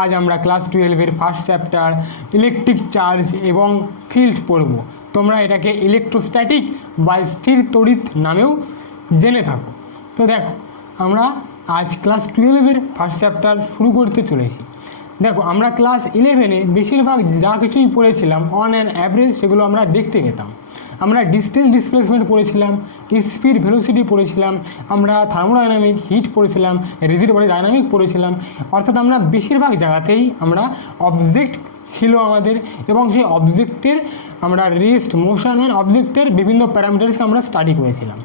আজ আমরা ক্লাস 12-এর ফার্স্ট চ্যাপ্টার ইলেকট্রিক চার্জ এবং ফিল্ড পড়ব। তোমরা এটাকে ইলেকট্রোস্ট্যাটিক বা স্থির তড়িৎ নামেও জেনে থাকো। তো দেখো, আমরা আজ ক্লাস 12-এর ফার্স্ট চ্যাপ্টার শুরু করতে চলেছি। দেখো, আমরা ক্লাস 11-এ বেশিরভাগ যা কিছুই পড়েছিলাম অন অ্যান অ্যাভারেজ সেগুলো আমরা দেখতে পেতাম। আমরা ডিস্টেন্স ডিসপ্লেসমেন্ট পড়েছিলাম, স্পিড ভেলোসিটি পড়েছিলাম, আমরা থার্মোডাইনামিক হিট পড়েছিলাম, রিজিড বডি ডাইনামিক পড়েছিলাম। অর্থাৎ আমরা বেশিরভাগ জায়গাতেই আমরা অবজেক্ট ছিল আমাদের, এবং সেই অবজেক্টের আমরা রেস্ট, মোশন অ্যান্ড অবজেক্টের বিভিন্ন প্যারামিটার্সকে আমরা স্টাডি করেছিলাম।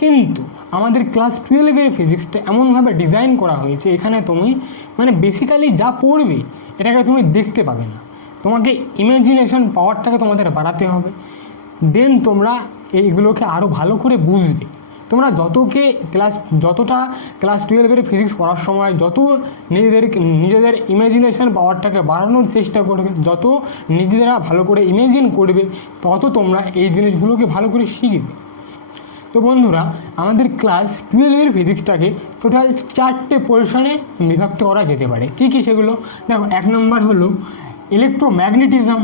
কিন্তু আমাদের ক্লাস 12-এর ফিজিক্সটা এমনভাবে ডিজাইন করা হয়েছে, এখানে তুমি বেসিক্যালি যা পড়বে এটাকে তুমি দেখতে পাবে না, তোমাকে ইমাজিনেশন পাওয়ারটাকে তোমাদের বাড়াতে হবে। দেন তোমরা এইগুলোকে আরও ভালো করে বুঝবে। তোমরা যতটা ক্লাস 12-এর ফিজিক্স পড়ার সময় যত নিজেদের ইমাজিনেশন পাওয়ারটাকে বাড়ানোর চেষ্টা করবে, যত নিজেরা ভালো করে ইমেজিন করবে, তত তোমরা এই জিনিসগুলোকে ভালো করে শিখবে। তো বন্ধুরা, আমাদের ক্লাস 12-এর ফিজিক্সটাকে টোটাল 4টে পোর্শনে বিভক্ত করা যেতে পারে। কী কী সেগুলো? দেখো, 1 নম্বর হলো ইলেকট্রোম্যাগনেটিজম।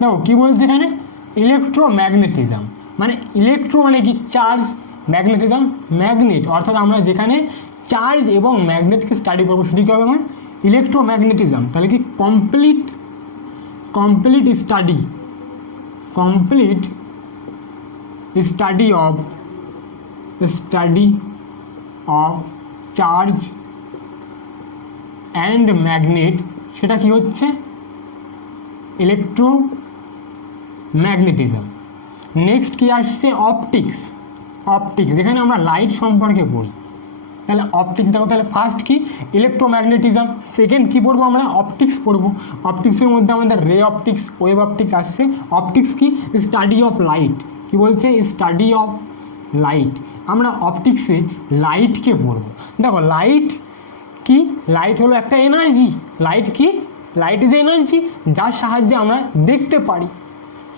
দেখো কী বলছে এখানে, ইলেকট্রোম্যাগনেটিজম মানে ইলেকট্রো মানে কি চার্জ, ম্যাগনেটিজম ম্যাগনেট, অর্থাৎ আমরা যেখানে চার্জ এবং ম্যাগনেটকে স্টাডি করবো সেটি কী হবে আমার ইলেকট্রোম্যাগনেটিজম। তাহলে কি complete study of charge and magnet, সেটা কি হচ্ছে ইলেকট্রোম্যাগনেটিজম। নেক্সট কি আসছে, অপটিক্স, যেখানে আমরা লাইট সম্পর্কে পড়ি। তাহলে অপটিক্স দেখো, তাহলে ফার্স্ট কি ইলেকট্রোম্যাগনেটিজম, সেকেন্ড কি পড়বো আমরা অপটিক্স পড়বো। অপটিক্সের মধ্যে আমাদের রে অপটিক্স, ওয়েভ অপটিক্স আসছে। অপটিক্স কি স্টাডি অফ লাইট, কি বলছে স্টাডি অফ লাইট। আমরা অপটিক্সে লাইটকে পড়বো। দেখো লাইট কি, লাইট হলো একটা এনার্জি। লাইট কি, লাইট ইজ এনার্জি যার সাহায্যে আমরা দেখতে পারি।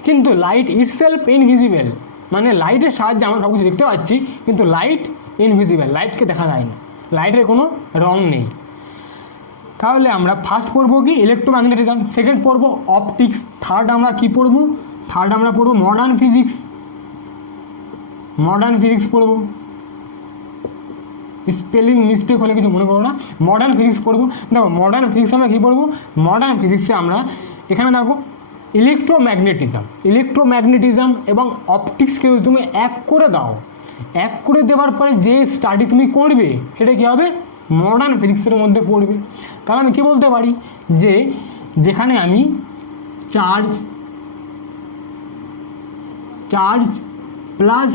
কিন্তু লাইট ইটসেলফ ইনভিজিবল, মানে লাইটের সাহায্যে আমরা সব কিছু দেখতে পাচ্ছি, কিন্তু লাইট ইনভিজিবল, লাইটকে দেখা যায় না, লাইটের কোনো রং নেই। তাহলে আমরা ফার্স্ট পড়বো কি ইলেকট্রোম্যাগনেটিজম, সেকেন্ড পড়বো অপটিক্স, থার্ড আমরা কি পড়বো, মডার্ন ফিজিক্স পড়বো। স্পেলিং মিস্টেক হলে কিছু মনে করো না, মডার্ন ফিজিক্স পড়বো। দেখো মডার্ন ফিজিক্স আমরা কী পড়বো, মডার্ন ফিজিক্সে আমরা এখানে দেখো ইলেকট্রোম্যাগনেটিজম এবং অপটিক্সকে তুমি এক করে দেওয়ার পরে যে স্টাডি তুমি করবে সেটা কী হবে, মডার্ন ফিজিক্সের মধ্যে পড়বে। তাহলে আমি কী বলতে পারি, যে যেখানে আমি চার্জ প্লাস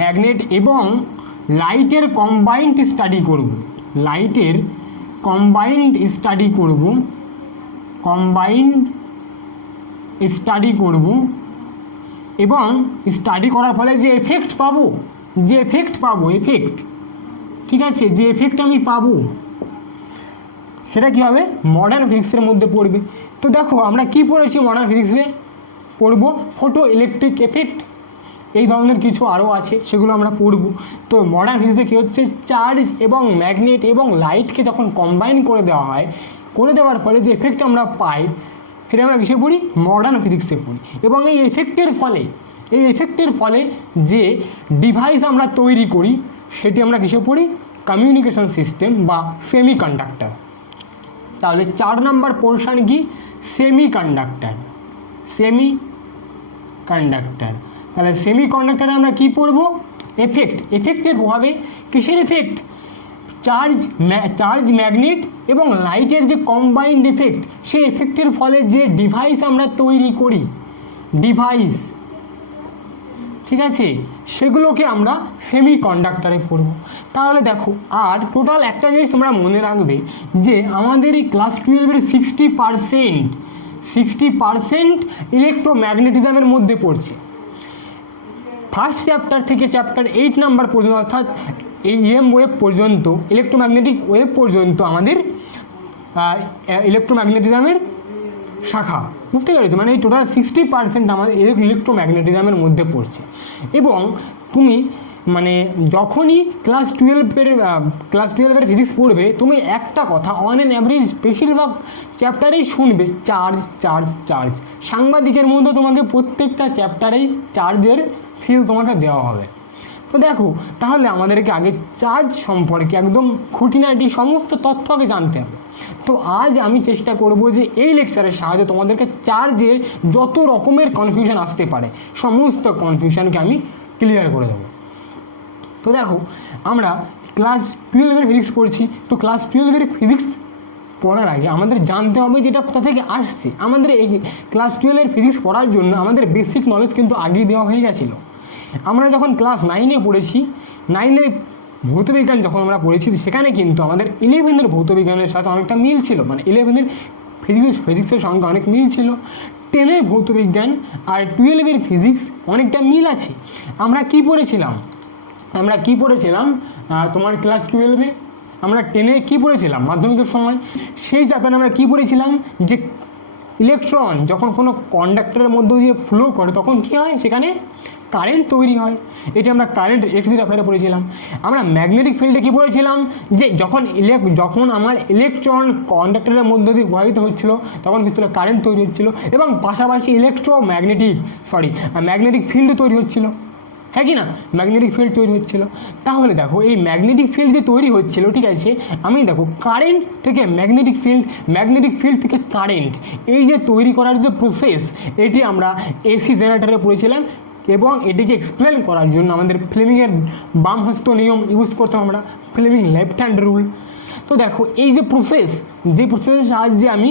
ম্যাগনেট এবং লাইটের কম্বাইন্ড স্টাডি করব, এবং স্টাডি করার ফলে যে এফেক্ট পাবো, ঠিক আছে, যে এফেক্ট আমি পাবো সেটা কী হবে, মডার্ন ফিজিক্সের মধ্যে পড়বে। তো দেখো আমরা কি পড়েছি মডার্ন ফিজিক্সে, পড়বো ফটো ইলেকট্রিক এফেক্ট, এই ধরনের কিছু আরও আছে সেগুলো আমরা পড়ব। তো মডার্ন ফিজিক্সে কী হচ্ছে, চার্জ এবং ম্যাগনেট এবং লাইটকে যখন কম্বাইন করে দেওয়া হয়, করে দেওয়ার ফলে যে এফেক্ট আমরা পাই সেটা আমরা কিসে পড়ি, মডার্ন ফিজিক্সে পড়ি। এবং এই এফেক্টের ফলে যে ডিভাইস আমরা তৈরি করি সেটি আমরা কিসে পড়ি, কমিউনিকেশন সিস্টেম বা সেমিকন্ডাক্টর। তাহলে 4 নম্বর পোর্শন কি, সেমিকন্ডাক্টর। তাহলে সেমিকন্ডাক্টরে আমরা কি পড়বো, এফেক্টের প্রভাবে, কিসের এফেক্ট, চার্জ ম্যাগনেট এবং লাইটের যে কম্বাইন্ড এফেক্ট, সেই এফেক্টের ফলে যে ডিভাইস আমরা তৈরি করি, ঠিক আছে, সেগুলোকে আমরা সেমিকন্ডাক্টরে পড়ব। তাহলে দেখো, আর টোটাল একটা জিনিস তোমরা মনে রাখবে, যে আমাদের এই ক্লাস 12-এর 60% ইলেকট্রোম্যাগনেটিজমের মধ্যে পড়ছে। ফার্স্ট চ্যাপ্টার থেকে চ্যাপ্টার 8 নাম্বার পর্যন্ত, অর্থাৎ এই EM ওয়েভ পর্যন্ত, ইলেকট্রোম্যাগনেটিক ওয়েভ পর্যন্ত আমাদের ইলেকট্রোম্যাগনেটিজমের শাখা, বুঝতে পেরেছো? মানে এই টোটাল 60% আমাদের ইলেকট্রোম্যাগনেটিজমের মধ্যে পড়ছে। এবং তুমি মানে যখনই ক্লাস টুয়েলভের ফিজিক্স পড়বে, তুমি একটা কথা অন অ্যান অ্যাভারেজ বেশিরভাগ চ্যাপ্টারেই শুনবে, চার্জ চার্জ চার্জ। সাংবাদিকের মধ্যে তোমাকে প্রত্যেকটা চ্যাপ্টারেই চার্জের ফিল তোমাকে দেওয়া হবে। তো দেখো, তাহলে আমাদেরকে আগে চার্জ সম্পর্কে একদম খুঁটিনাটি সমস্ত তথ্য আগে জানতে হবে। তো আজ আমি চেষ্টা করব যে এই লেকচারের সাহায্যে তোমাদেরকে চার্জের যত রকমের কনফিউশন আসতে পারে সমস্ত কনফিউশনকে আমি ক্লিয়ার করে দেবো। তো দেখো, আমরা ক্লাস 12-এর ফিজিক্স পড়ছি। তো ক্লাস 12-এর ফিজিক্স পড়ার আগে আমাদের জানতে হবে যেটা কোথা থেকে আসছে। আমাদের এই ক্লাস 12-এর ফিজিক্স পড়ার জন্য আমাদের বেসিক নলেজ কিন্তু আগেই দেওয়া হয়ে গেছিলো। আমরা যখন ক্লাস 9-এ পড়েছি, 9-এর ভৌতবিজ্ঞান যখন আমরা পড়েছি, সেখানে কিন্তু আমাদের 11-এর ভৌতবিজ্ঞানের সাথে অনেকটা মিল ছিল। মানে 11-এর ফিজিক্সের সঙ্গে অনেক মিল ছিল। 10-এর ভৌতবিজ্ঞান আর 12-এর ফিজিক্স অনেকটা মিল আছে। আমরা কি পড়েছিলাম তোমার ক্লাস 12-এ? আমরা 10-এ কী পড়েছিলাম মাধ্যমিকের সময়? সেই চ্যাপ্টারে আমরা কী পড়েছিলাম যে ইলেকট্রন যখন কোনো কন্ডাক্টরের মধ্যে দিয়ে ফ্লো করে তখন কী হয়, সেখানে কারেন্ট তৈরি হয়। এটি আমরা কারেন্ট ইলেকট্রিসিটি চ্যাপ্টারে পড়েছিলাম। আমরা ম্যাগনেটিক ফিল্ডে কী পড়েছিলাম, যে যখন আমার ইলেকট্রন কন্ডাক্টরের মধ্যে দিয়ে প্রবাহিত হচ্ছিল তখন কিছু কারেন্ট তৈরি হচ্ছিল এবং পাশাপাশি ম্যাগনেটিক ফিল্ড তৈরি হচ্ছিল, হ্যাঁ কি না? ম্যাগনেটিক ফিল্ড তৈরি হচ্ছিল। তাহলে দেখো, এই ম্যাগনেটিক ফিল্ড যে তৈরি হচ্ছিল, ঠিক আছে, আমি দেখো কারেন্ট থেকে ম্যাগনেটিক ফিল্ড থেকে কারেন্ট, এই যে তৈরি করার যে প্রসেস, এটি আমরা এসি জেনারেটরে পড়েছিলাম। এবং এটিকে এক্সপ্লেন করার জন্য আমাদের ফ্লেমিংয়ের বাম হস্ত নিয়ম ইউজ করতাম আমরা, ফ্লেমিং লেফট হ্যান্ড রুল। তো দেখো, এই যে প্রসেসের সাহায্যে আমি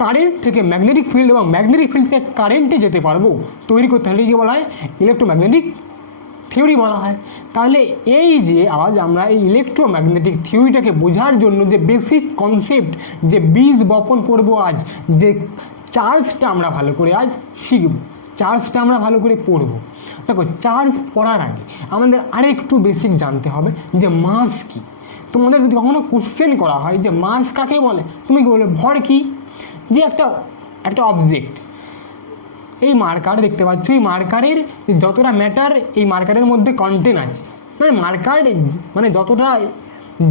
কারেন্ট থেকে ম্যাগনেটিক ফিল্ড এবং ম্যাগনেটিক ফিল্ড থেকে কারেন্টে যেতে পারবো, তৈরি করতে হলে কি বলা হয়, ইলেকট্রোম্যাগনেটিক থিওরি বলা হয়। তাহলে এই যে আজ আমরা এই ইলেকট্রোম্যাগনেটিক থিওরিটাকে বোঝার জন্য যে বেসিক কনসেপ্ট, যে বীজ বপন করব আজ, যে চার্জটা আমরা ভালো করে আজ শিখব, চার্জটা আমরা ভালো করে পড়ব। দেখো, চার্জ পড়ার আগে আমাদের আরেকটু বেসিক জানতে হবে যে মাস কি। তোমাদের যদি কখনো কোশ্চেন করা হয় যে মাস কাকে বলে, তুমি কি বলবে? ভর কি? যে একটা অবজেক্ট, এই মার্কার দেখতে পাচ্ছ, এই মার্কারের যতটা ম্যাটার এই মার্কারের মধ্যে কন্টেন আছে, মানে যতটা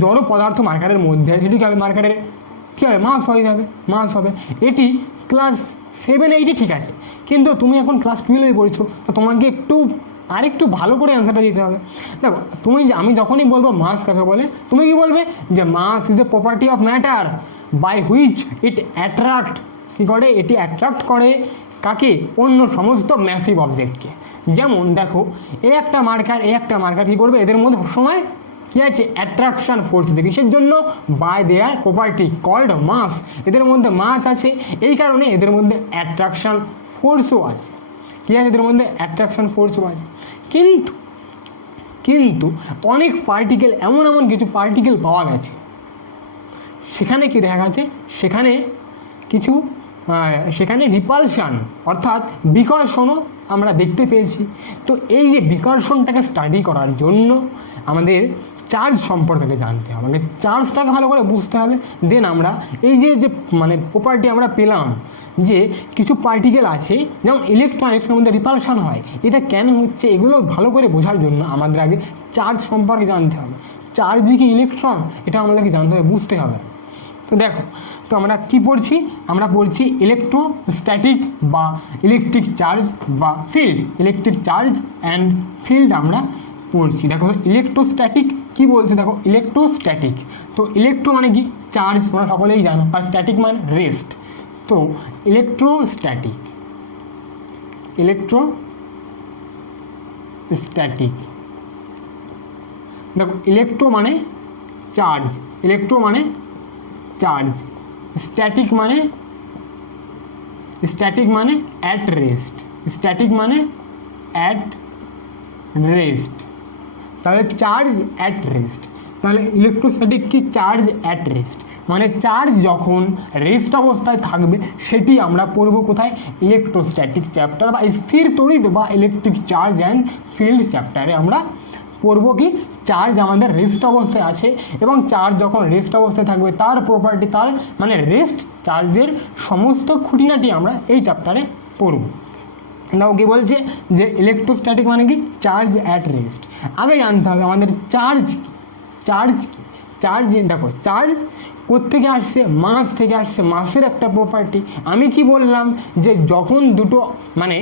জড় পদার্থ মার্কারের মধ্যে আছে, সেটি কী হবে? মার্কারের কী হবে? মাস হবে। এটি ক্লাস 7-8 ঠিক আছে, কিন্তু তুমি এখন ক্লাস 12-এ পড়ছো, তো তোমাকে আরেকটু ভালো করে অ্যান্সারটা দিতে হবে। দেখো, আমি যখনই বলবো মাস কাকে বলে, তুমি কি বলবে? যে mass is a property of matter by which it attract এটি অ্যাট্রাক্ট করে কাকে? অন্য সমস্ত ম্যাসিভ অবজেক্টকে। যেমন দেখো, এই একটা মার্কার কী করবে? এদের মধ্যে সবসময় কী আছে? অ্যাট্রাকশান ফোর্স আছে। কিসের জন্য? বাই দেয়ার প্রপার্টি কল্ড মাস। এদের মধ্যে মাস আছে, এই কারণে এদের মধ্যে অ্যাট্রাকশান ফোর্সও আছে। কী আছে? এদের মধ্যে অ্যাট্রাকশান ফোর্সও আছে। কিন্তু অনেক পার্টিকেল, এমন কিছু পার্টিকেল পাওয়া গেছে, সেখানে কি দেখা গেছে? সেখানে রিপালশান অর্থাৎ বিকর্ষণও আমরা দেখতে পেয়েছি। তো এই যে বিকর্ষণটাকে স্টাডি করার জন্য আমাদের চার্জ সম্পর্কে জানতে হবে, আমাদের চার্জটাকে ভালো করে বুঝতে হবে। দেন আমরা এই যে প্রপার্টি আমরা পেলাম, যে কিছু পার্টিকেল আছে যেমন ইলেকট্রনের মধ্যে রিপালশান হয়, এটা কেন হচ্ছে, এগুলো ভালো করে বোঝার জন্য আমাদের আগে চার্জ সম্পর্কে জানতে হবে। চার্জ কি ইলেকট্রন, এটা আমাদেরকে জানতে হবে, বুঝতে হবে। তো দেখো, তো আমরা কি পড়ছি? আমরা পড়ছি ইলেকট্রোস্ট্যাটিক বা ইলেকট্রিক চার্জ বা field, electric charge and field আমরা পড়ছি। দেখো, ইলেকট্রোস্ট্যাটিক কি বলছে? দেখো, ইলেকট্রোস্ট্যাটিক, তো ইলেকট্রো মানে কি? চার্জ, তোমরা সকলেই জানো, আর স্ট্যাটিক মানে রেস্ট। তো ইলেকট্রোস্ট্যাটিক দেখো, ইলেকট্রো মানে চার্জ, স্ট্যাটিক মানে অ্যাট রেস্ট, তাহলে চার্জ অ্যাট রেস্ট। তাহলে ইলেকট্রোস্ট্যাটিক কি? চার্জ অ্যাট রেস্ট, মানে চার্জ যখন রেস্ট অবস্থায় থাকবে সেটি আমরা পড়ব কোথায়? ইলেকট্রোস্ট্যাটিক চ্যাপ্টার বা স্থির তড়িৎ বা ইলেকট্রিক চার্জ অ্যান্ড ফিল্ড চ্যাপ্টারে আমরা পড়ব কি? চার্জ আমাদের রেস্ট অবস্থায় আছে এবং চার্জ যখন রেস্ট অবস্থায় থাকবে তার প্রপার্টি, তার মানে রেস্ট চার্জের সমস্ত খুঁটিনাটি আমরা এই চ্যাপ্টারে পড়ব। দেখো কি বলছে যে ইলেকট্রোস্ট্যাটিক মানে কি, চার্জ অ্যাট রেস্ট। আগে জানতে হবে আমাদের চার্জ কি। চার্জ দেখো, চার্জ কোত্থেকে আসছে, মাস থেকে আসছে, মাসের একটা প্রপার্টি। আমি কি বললাম যে যখন দুটো মানে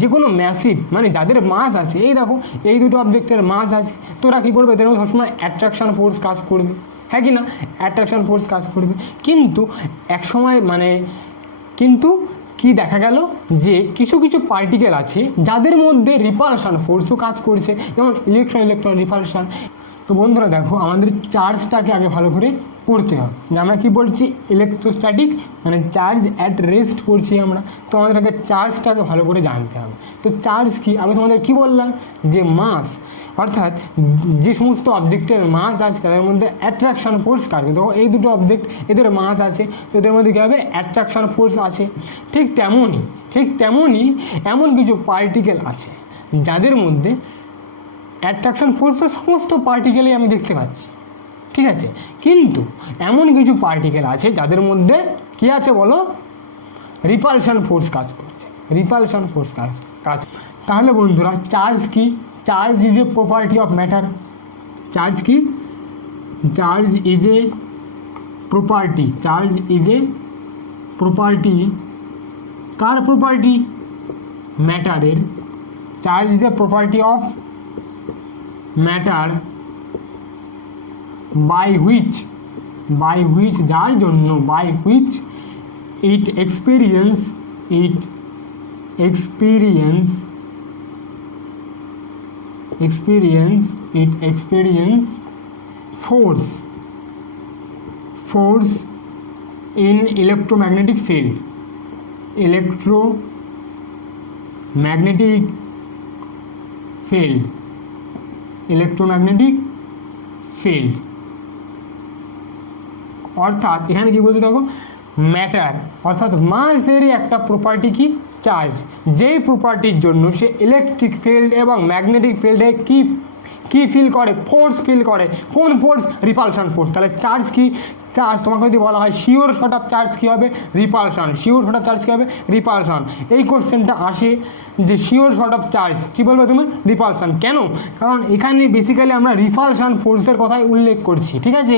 যে কোনো ম্যাসিভ মানে যাদের মাস আছে, এই দেখো এই দুটো অবজেক্টের মাস আছে, তোরা কী করবে, এদের মধ্যে সবসময় অ্যাট্রাকশন ফোর্স কাজ করবে, হ্যাঁ কি না, অ্যাট্রাকশন ফোর্স কাজ করবে। কিন্তু এক সময় মানে কি দেখা গেল যে কিছু কিছু পার্টিকেল আছে যাদের মধ্যে রিপালশন ফোর্সও কাজ করছে, যেমন ইলেকট্রন রিপালশন। তো বন্ধুরা দেখো, আমাদের চার্জটাকে আগে ভালো করে পড়তে হবে যে আমরা কী বলছি, ইলেকট্রোস্ট্যাটিক মানে চার্জ অ্যাট রেস্ট করছি আমরা। তো আমাদেরকে চার্জটাকে ভালো করে জানতে হবে। তো চার্জ কি, আমি তোমাদের কি বললাম যে মাস, অর্থাৎ যে সমস্ত অবজেক্টের মাস আছে তাদের মধ্যে অ্যাট্রাকশন ফোর্স কাজ করে। দেখো এই দুটো অবজেক্ট, এদের মাস আছে, তো এদের মধ্যে কী হবে, অ্যাট্রাকশন ফোর্স আছে। ঠিক তেমনই এমন কিছু পার্টিকেল আছে যাদের মধ্যে অ্যাট্রাকশন ফোর্স তো সমস্ত পার্টিকেলেই আমি দেখতে পাচ্ছি, ঠিক আছে, কিন্তু এমন কিছু পার্টিকেল আছে যাদের মধ্যে কি আছে বলো, রিপালশন ফোর্স কাজ করছে, রিপালশন ফোর্স কাজ। তাহলে বন্ধুরা চার্জ কি, charge is a property of matter. Charge কি, charge is a property, charge is a property, কার প্রপার্টি, ম্যাটারের। Charge is a property of matter by which যার জন্য, by which it experience force in electromagnetic field, electromagnetic field। অর্থাৎ এখানে কি বলছে দেখো, ম্যাটার অর্থাৎ মাসেরই একটা প্রপার্টি কি, চার্জ, যেই প্রপার্টির জন্য সে ইলেকট্রিক ফিল্ড এবং ম্যাগনেটিক ফিল্ডে কি ফিল করে, ফোর্স ফিল করে। কোন ফোর্স, রিপালশন ফোর্স। তাহলে চার্জ কি, চার্জ তোমাকে যদি বলা হয় শিওর শর্ট অফ চার্জ কী হবে, repulsion. Sure short of charge কী হবে, রিপালশন। এই কোশ্চেনটা আসে যে শিওর শর্ট অফ চার্জ কী বলবে তুমি, রিপালশন। কেন, কারণ এখানে বেসিক্যালি আমরা রিপালশন ফোর্সের কথাই উল্লেখ করছি, ঠিক আছে।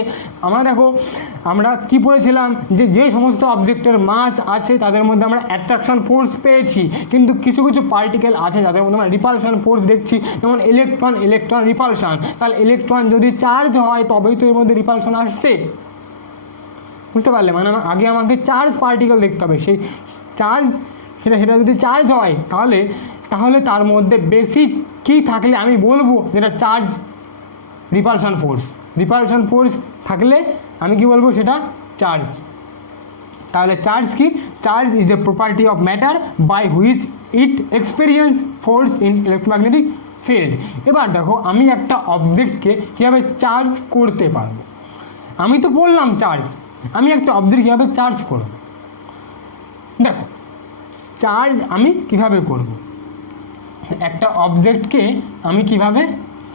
আমরা কি পড়েছিলাম যে সমস্ত অবজেক্টের মাস আছে তাদের মধ্যে আমরা অ্যাট্রাকশন ফোর্স পেয়েছি, কিন্তু কিছু কিছু পার্টিকেল আছে যাদের মধ্যে আমরা রিপালশন ফোর্স দেখছি, যেমন ইলেকট্রন রিপালশন। তাহলে ইলেকট্রন যদি চার্জ হয় তবেই তো এর মধ্যে রিপালশন আসছে, বুঝতে পারলে। মানে আগে আমাকে চার্জ পার্টিকেল দেখতে হবে, সেই চার্জ সেটা যদি চার্জ হয় তাহলে তার মধ্যে বেসিক কী থাকলে আমি বলবো যেটা চার্জ, রিপালশন ফোর্স থাকলে আমি কি বলবো, সেটা চার্জ। তাহলে চার্জ কি, charge is a property of matter by which it experience force in electromagnetic field. এবার দেখো, আমি একটা অবজেক্টকে কীভাবে চার্জ করতে পারবো, আমি তো বললাম চার্জ, আমি একটা অবজেক্ট কীভাবে চার্জ করব। দেখো চার্জ আমি কিভাবে করব, একটা অবজেক্টকে আমি কিভাবে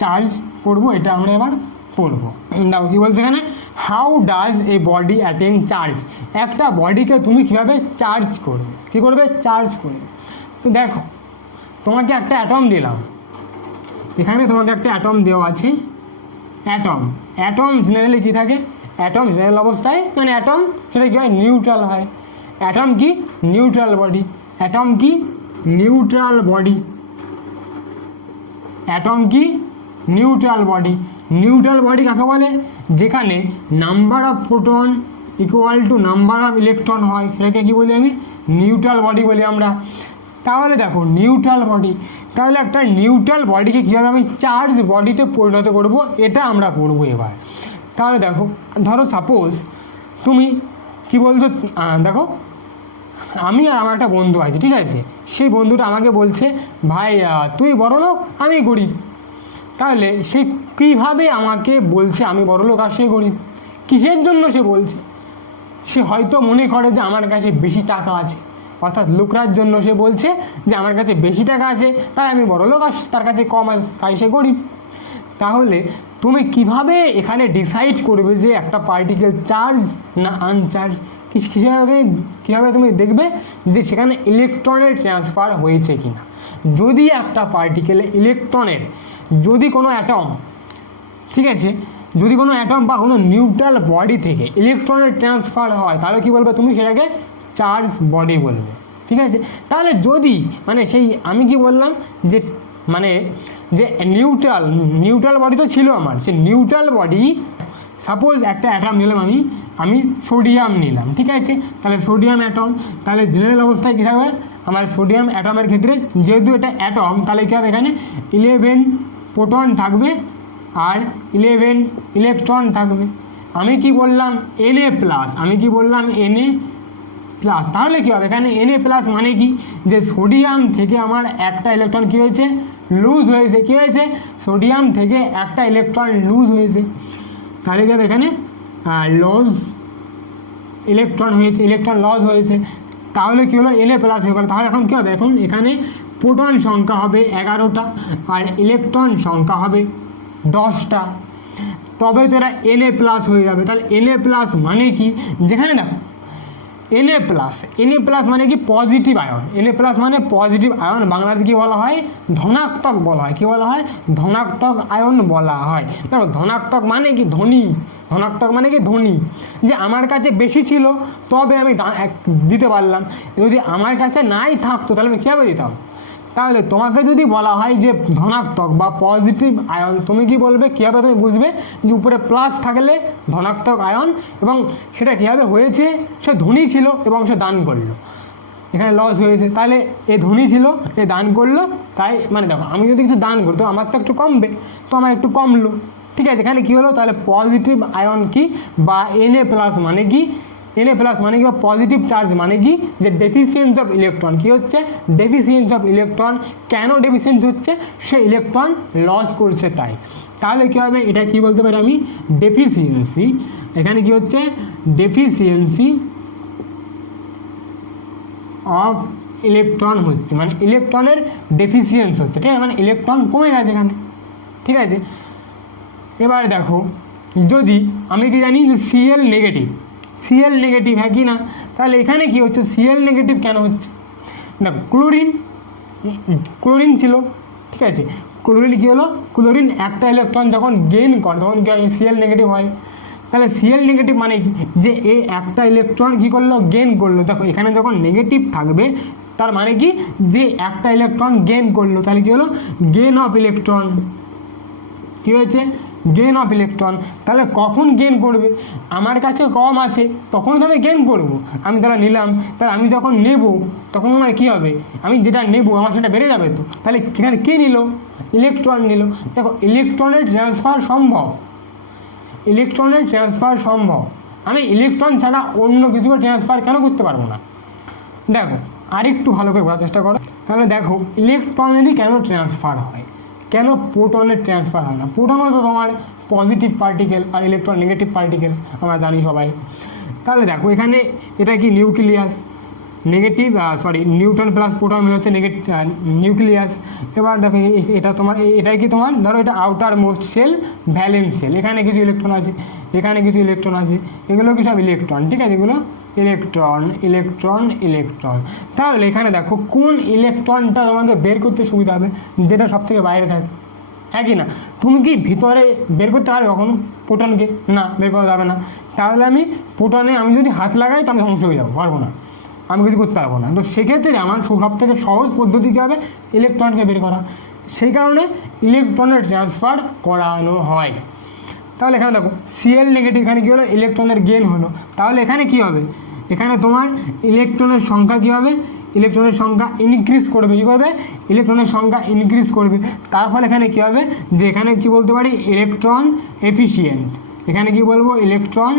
চার্জ করব এটা আমরা এবার পড়ব। দেখো কী বলছে এখানে, how does a body attain charge. একটা বডিকে তুমি কিভাবে চার্জ করবে, কী করবে, চার্জ করবে। তো দেখো তোমাকে একটা অ্যাটম দিলাম, এখানে তোমাকে একটা অ্যাটম দেওয়া আছে, অ্যাটম জেনারেলি কী থাকে, অ্যাটম জেনারেল অবস্থায় মানে অ্যাটম সেটা কী হয়, নিউট্রাল হয়। অ্যাটম কি, নিউট্রাল বডি। অ্যাটম কি, নিউট্রাল বডি। অ্যাটম কি, নিউট্রাল বডি। নিউট্রাল বডি কাকে বলে, যেখানে number of proton equal to number of electron হয়, সেটাকে কী বলি আমি, নিউট্রাল বডি বলি আমরা। তাহলে দেখো নিউট্রাল বডি, তাহলে একটা নিউট্রাল বডিকে কীভাবে আমি চার্জ বডিতে পরিণত করব এটা আমরা পড়বো এবার। তাহলে দেখো, ধরো সাপোজ তুমি কি বলছো, দেখো আমি আর আমার একটা বন্ধু আছে, ঠিক আছে, সেই বন্ধুটা আমাকে বলছে ভাই তুই বড়লোক আমি গরিব। তাহলে সে কীভাবে আমাকে বলছে আমি বড়লোক আর সে গরিব, কিসের জন্য সে বলছে, সে হয়তো মনে করে যে আমার কাছে বেশি টাকা আছে, অর্থাৎ লুকরার জন্য সে বলছে যে আমার কাছে বেশি টাকা আছে তাই আমি বড়লোক আর তার কাছে কম আছে তাই সে গরিব। তাহলে তুমি কিভাবে এখানে ডিসাইড করবে যে একটা পার্টিকেল চার্জ না আনচার্জ? কীভাবে তুমি দেখবে যে সেখানে ইলেকট্রনের ট্রান্সফার হয়েছে কিনা? যদি একটা পার্টিকেলে ইলেকট্রনের, যদি কোনো অ্যাটম, ঠিক আছে, যদি কোনো অ্যাটম বা কোনো নিউট্রাল বডি থেকে ইলেকট্রনের ট্রান্সফার হয় তাহলে কি বলবে তুমি? সেটাকে চার্জ বডি বলবে, ঠিক আছে। তাহলে যদি মানে সেই আমি কি বললাম যে মানে যে নিউট্রাল বডি তো ছিল আমার, সে নিউট্রাল বডি, সাপোজ একটা অ্যাটম নিলাম আমি সোডিয়াম নিলাম, ঠিক আছে। তাহলে সোডিয়াম অ্যাটম, তাহলে জেনারেল অবস্থায় কী থাকবে আমার? সোডিয়াম অ্যাটমের ক্ষেত্রে যেহেতু এটা অ্যাটম, তাহলে কী হবে? এখানে 11 প্রোটন থাকবে আর 11 ইলেকট্রন থাকবে। আমি কি বললাম? Na+, আমি কি বললাম? Na+, তাহলে কী হবে? এখানে Na+ মানে কি? যে সোডিয়াম থেকে আমার একটা ইলেকট্রন কী হয়েছে? লুজ হয়েছে। কী হয়েছে? সোডিয়াম থেকে একটা ইলেকট্রন লুজ হয়েছে। তাহলে কী হবে? এখানে লস ইলেকট্রন হয়েছে, ইলেকট্রন লস হয়েছে। তাহলে কী হলো? Na+ হয়ে গেল। তাহলে এখন কী হবে? এখন এখানে প্রোটন সংখ্যা হবে 11টা আর ইলেকট্রন সংখ্যা হবে 10টা, তবে তো এটা Na+ হয়ে যাবে। তাহলে Na+ মানে কি? যেখানে দেখো Na+ মানে কি? Positive ion. Na+ মানে পজিটিভ আয়ন, বাংলাতে কি বলা হয়? ধনাত্মক বলা হয়। কি বলা হয়? ধনাত্মক আয়ন বলা হয়। দেখো ধনাত্মক মানে কি? ধনী। ধনাত্মক মানে কি? ধনী। যে আমার কাছে বেশি ছিল তবে আমি দিতে পারলাম, যদি আমার কাছে নাই থাকতো তাহলে আমি কীভাবে দিতাম? তাহলে তোমাকে যদি বলা হয় যে ধনাত্মক বা পজিটিভ আয়ন, তুমি কি বলবে? কীভাবে তুমি বুঝবে যে উপরে প্লাস থাকলে ধনাত্মক আয়ন, এবং সেটা কীভাবে হয়েছে? সে ধনী ছিল এবং সে দান করলো, এখানে লস হয়েছে। তাহলে এ ধনী ছিল, এ দান করলো, তাই মানে দেখো আমি যদি কিছু দান করতো আমার তো একটু কমবে, তো আমার একটু কমলো, ঠিক আছে। এখানে কী হলো? তাহলে পজিটিভ আয়ন কি বা Na+ মানে কি? Na+ মানে কি বা পজিটিভ চার্জ মানে কি? যে ডেফিসিয়েন্স অফ ইলেকট্রন। কী হচ্ছে? Deficiency of electron. কেন ডেফিসিয়েন্স হচ্ছে? সে ইলেকট্রন লস করছে তাই। তাহলে কী হবে? এটা কি বলতে পারি আমি? ডেফিসিয়েন্সি। এখানে কি হচ্ছে? ডেফিসিয়েন্সি অফ ইলেকট্রন হচ্ছে, মানে ইলেকট্রনের ডেফিসিয়েন্স হচ্ছে, ঠিক আছে, মানে ইলেকট্রন কমে গেছে এখানে, ঠিক আছে। এবার দেখো যদি আমি কি জানি যে Cl নেগেটিভ, হ্যাঁ কি না? তাহলে এখানে কি হচ্ছে? Cl নেগেটিভ কেন হচ্ছে? দেখো ক্লোরিন ছিল, ঠিক আছে। ক্লোরিন কী হলো? ক্লোরিন একটা ইলেকট্রন যখন গেইন করে তখন কি হয়? Cl নেগেটিভ হয়। তাহলে Cl নেগেটিভ মানে কি? যে এই একটা ইলেকট্রন কী করলো? গেইন করলো। দেখো এখানে যখন নেগেটিভ থাকবে তার মানে কি? যে একটা ইলেকট্রন গেইন করলো, তাহলে কী হলো? Gain of electron. কী হয়েছে? Gain of electron. তাহলে কখন গেইন করবে? আমার কাছে কম আছে তখন তো আমি গেইন করবো। আমি তাহলে নিলাম, তাহলে আমি যখন নেব তখন আমার কী হবে? আমি যেটা নেব আমার সেটা বেড়ে যাবে তো। তাহলে সেখানে কে নিল? ইলেকট্রন নিল। দেখো ইলেকট্রনের ট্রান্সফার সম্ভব, আমি ইলেকট্রন ছাড়া অন্য কিছুকে ট্রান্সফার কেন করতে পারবো না? দেখো আরেকটু ভালো করে বোঝার চেষ্টা করো। তাহলে দেখো ইলেকট্রনেরই কেন ট্রান্সফার হয়, কেন প্রোটনের ট্রান্সফার হয় না? প্রোটন তো তোমার পজিটিভ পার্টিকেল আর ইলেকট্রন নেগেটিভ পার্টিকেল, আমরা জানি সবাই। তাহলে দেখো এখানে এটা কি? নিউক্লিয়াস। নিউট্রন প্লাস প্রোটন মিলে হচ্ছে নিউক্লিয়াস। এবার দেখো এটা তোমার এটাই কি তোমার? ধরো এটা outermost shell, valence shell. এখানে কিছু ইলেকট্রন আছে, এখানে কিছু ইলেকট্রন আছে, এগুলো কি সব ইলেকট্রন, ঠিক আছে। এগুলো ইলেকট্রন। তাহলে এখানে দেখো কোন ইলেকট্রনটা তোমাকে বের করতে সুবিধা হবে? যেটা সব থেকে বাইরে থাকে, হ্যাঁ কি না? তুমি কি ভিতরে বের করতে পারবে কখনো প্রোটনকে? না, বের করা যাবে না। তাহলে আমি প্রোটনে আমি যদি হাত লাগাই তো আমি ধ্বংস হয়ে যাবো, পারবো না, আমি কিছু করতে পারবো না। তো সেক্ষেত্রে আমার সব থেকে সহজ পদ্ধতি কী হবে? ইলেকট্রনকে বের করা। সেই কারণে ইলেকট্রনের ট্রান্সফার করানো হয়। তাহলে এখানে দেখো Cl নেগেটিভ, এখানে কী হলো? ইলেকট্রনের গেইন হলো। তাহলে এখানে কি হবে? এখানে তোমার ইলেকট্রনের সংখ্যা কী হবে? ইলেকট্রনের সংখ্যা ইনক্রিজ করবে। কী করবে? ইলেকট্রনের সংখ্যা ইনক্রিজ করবে। তার ফলে এখানে কী হবে? যে এখানে কী বলতে পারি? Electron efficient. এখানে কি বলবো? Electron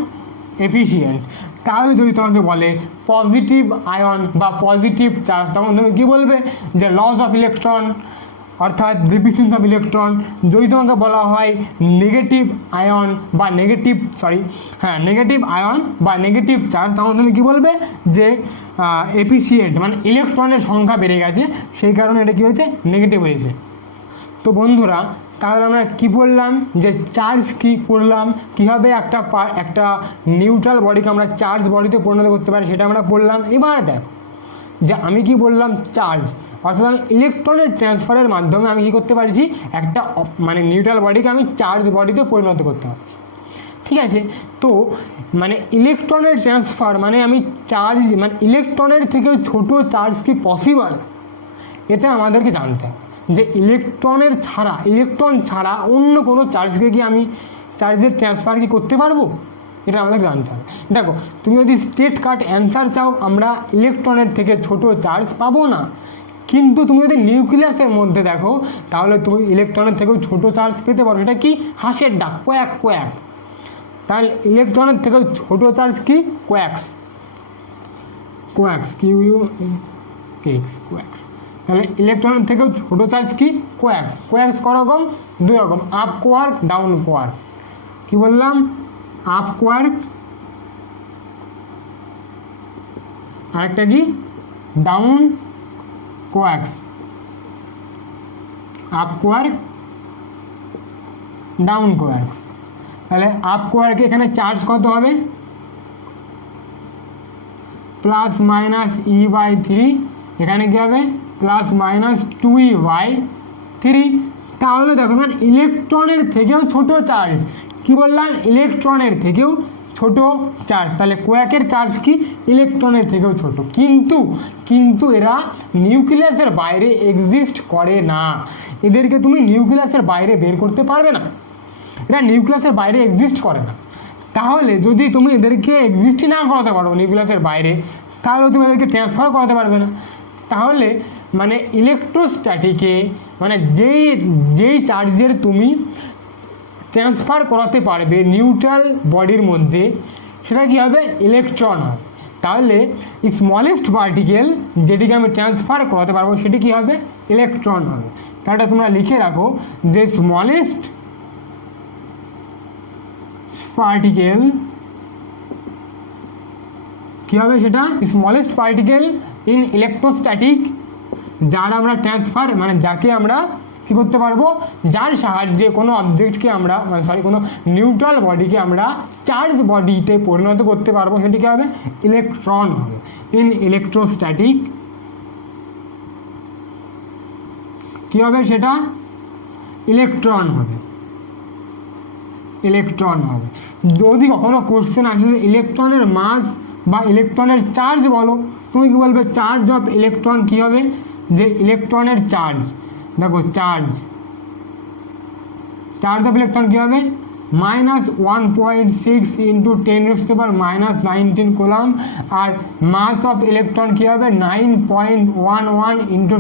efficient. তাহলে যদি তোমাকে বলে পজিটিভ আয়ন বা পজিটিভ চার্জ, তখন তুমি কী বলবে? যে লস অফ ইলেকট্রন, অর্থাৎ ডেফিসিয়েন্সি অফ ইলেকট্রন। যদি তোমাকে বলা হয় নেগেটিভ আয়ন বা নেগেটিভ আয়ন বা নেগেটিভ চার্জ, তখন তুমি কী বলবে? যে এফিশিয়েন্ট, মানে ইলেকট্রনের সংখ্যা বেড়ে গেছে, সেই কারণে এটা কী হয়েছে? নেগেটিভ হয়েছে। তো বন্ধুরা তাহলে আমরা কি বললাম যে চার্জ কি করলাম, কীভাবে একটা নিউট্রাল বডিকে আমরা চার্জ বডিতে পরিণত করতে পারি সেটা আমরা বললাম। এবার দেখো যে আমি কি বললাম, চার্জ অর্থাৎ আমি ইলেকট্রনের ট্রান্সফারের মাধ্যমে আমি কী করতে পারছি, একটা মানে নিউট্রাল বডিকে আমি চার্জ বডিতে পরিণত করতে পারছি। ঠিক আছে, তো মানে ইলেকট্রনের ট্রান্সফার মানে আমি চার্জ মানে ইলেকট্রনের থেকেও ছোট চার্জ কি পসিবল, এটা আমাদেরকে জানতে হবে যে ইলেকট্রন ছাড়া অন্য কোনো চার্জকে কি আমি চার্জের ট্রান্সফার কি করতে পারবো, এটা আমাদেরকে জানতে হবে। দেখো তুমি যদি স্ট্রেট কাট অ্যান্সার চাও, আমরা ইলেকট্রনের থেকে ছোট চার্জ পাবো না, কিন্তু তুমি যদি নিউক্লিয়াসের মধ্যে দেখো তাহলে তুমি ইলেকট্রনের থেকেও ছোট চার্জ পেতে পারো। এটা কি হাঁসের ডাক, কোয়াক কোয়াক। তাহলে ইলেকট্রনের থেকেও ছোট চার্জ কি, কোয়াক্স, কোয়াক্স। তাহলে ইলেকট্রনের থেকেও ছোট চার্জ কি, কোয়াক্স। কোয়াক্স করকম, দুই রকম, আপ কোয়ার্ক, ডাউন কোয়ার্ক। কি বললাম, আপ কোয়ার্ক, আরেকটা কি down কোয়াক্স। Up quark, down quark. তাহলে আপ কোয়ার্কে এখানে চার্জ কত হবে, +-E/3, এখানে কি হবে +-2E/3। তাহলে দেখো এখানে ইলেকট্রনের থেকেও ছোট চার্জ, কি বললাম, ইলেকট্রনের থেকেও ছোট চার্জ। তাহলে কোয়াকের চার্জ কি, ইলেকট্রনের থেকেও ছোট, কিন্তু এরা নিউক্লিয়াসের বাইরে এক্সিস্ট করে না, এদেরকে তুমি নিউক্লিয়াসের বাইরে বের করতে পারবে না, এরা নিউক্লিয়াসের বাইরে এক্সিস্ট করে না। তাহলে যদি তুমি এদেরকে এক্সিস্ট না করাতে পারো নিউক্লিয়াসের বাইরে, তাহলে তুমি এদেরকে ট্রান্সফার করাতে পারবে না। তাহলে মানে ইলেকট্রোস্ট্যাটিকে মানে যেই চার্জের তুমি ট্রান্সফার করাতে পারবে নিউট্রাল বডির মধ্যে, সেটা কী হবে, ইলেকট্রন হবে। তাহলে স্মলেস্ট পার্টিকেল যেটিকে আমি ট্রান্সফার করাতে পারবো সেটি কী হবে, ইলেকট্রন হবে। তাহলে তোমরা লিখে রাখো যে স্মলেস্ট পার্টিকেল কী হবে, সেটা স্মলেস্ট পার্টিকেল ইন ইলেকট্রোস্ট্যাটিক, যার আমরা ট্রান্সফার মানে যাকে আমরা কী করতে পারবো, যার সাহায্যে কোনো অবজেক্টকে আমরা কোনো নিউট্রাল বডিকে আমরা চার্জ বডিতে পরিণত করতে পারবো, সেটি কী হবে, ইলেকট্রন হবে। ইন ইলেকট্রোস্ট্যাটিক কী হবে, সেটা ইলেকট্রন হবে, ইলেকট্রন হবে। যদি কখনো কোশ্চেন আসে ইলেকট্রনের মাস বা ইলেকট্রনের চার্জ বলো, তুমি কি বলবে, চার্জ অফ ইলেকট্রন কী হবে, যে ইলেকট্রনের চার্জ, দেখো চার্জ অফ ইলেকট্রন কী হবে, -1.6 × 10⁻⁻19 কুলম্ব, আর মাস অফ ইলেকট্রন কী হবে 9.11 ×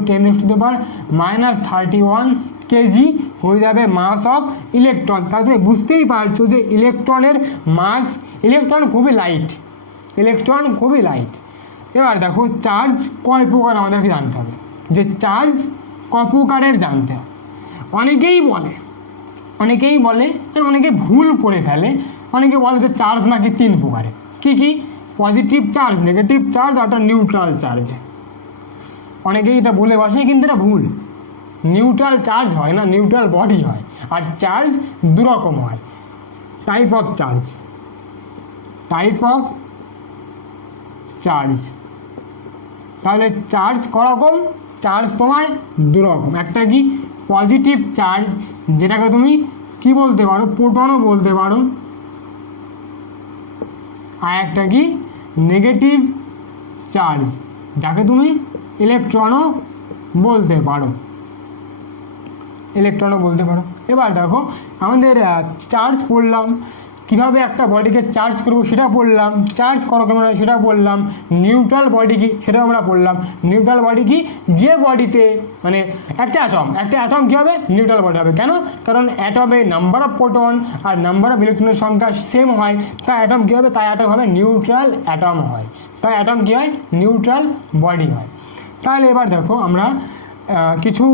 10⁻31 কেজি হয়ে যাবে মাস অফ ইলেকট্রন। তাহলে তুমি বুঝতেই পারছো যে ইলেকট্রনের মাস, ইলেকট্রন খুবই লাইট। এবার দেখো চার্জ কয় প্রকার আমাদেরকে জানতে হবে, যে চার্জ ক প্রকারের জানতে হবে। অনেকেই বলে অনেকে ভুল করে ফেলে, অনেকে বলে যে চার্জ নাকি 3 প্রকারের, কি পজিটিভ চার্জ, নেগেটিভ চার্জ আর একটা নিউট্রাল চার্জ। অনেকেই এটা বলে বসে, কিন্তু এটা ভুল। নিউট্রাল চার্জ হয় না, নিউট্রাল বডি হয়। আর চার্জ দুরকম হয়, টাইপ অফ চার্জ। তাহলে চার্জ করকম, চার্জ তোমার দুরকম, একটা কি পজিটিভ চার্জ, যেটাকে তুমি কি বলতে পারো, প্রোটনও বলতে পারো, আর একটা কি নেগেটিভ চার্জ, যাকে তুমি ইলেকট্রনও বলতে পারো। এবার দেখো আমাদের চার্জ পড়লাম, কীভাবে একটা বডিকে চার্জ করবো সেটা পড়লাম, চার্জ করো কেমন হয় সেটা বললাম, নিউট্রাল বডি কি সেটাও আমরা বললাম। নিউট্রাল বডি কি, যে বডিতে মানে একটা অ্যাটম কী হবে, নিউট্রাল বডি হবে। কেন, কারণ অ্যাটমে নাম্বার অফ প্রোটন আর নাম্বার অফ ইলেকট্রনের সংখ্যা সেম হয়, তাই অ্যাটম কী হবে, নিউট্রাল অ্যাটম হয়, তাই অ্যাটম কী হয়, নিউট্রাল বডি হয়। তাহলে এবার দেখো আমরা কিছু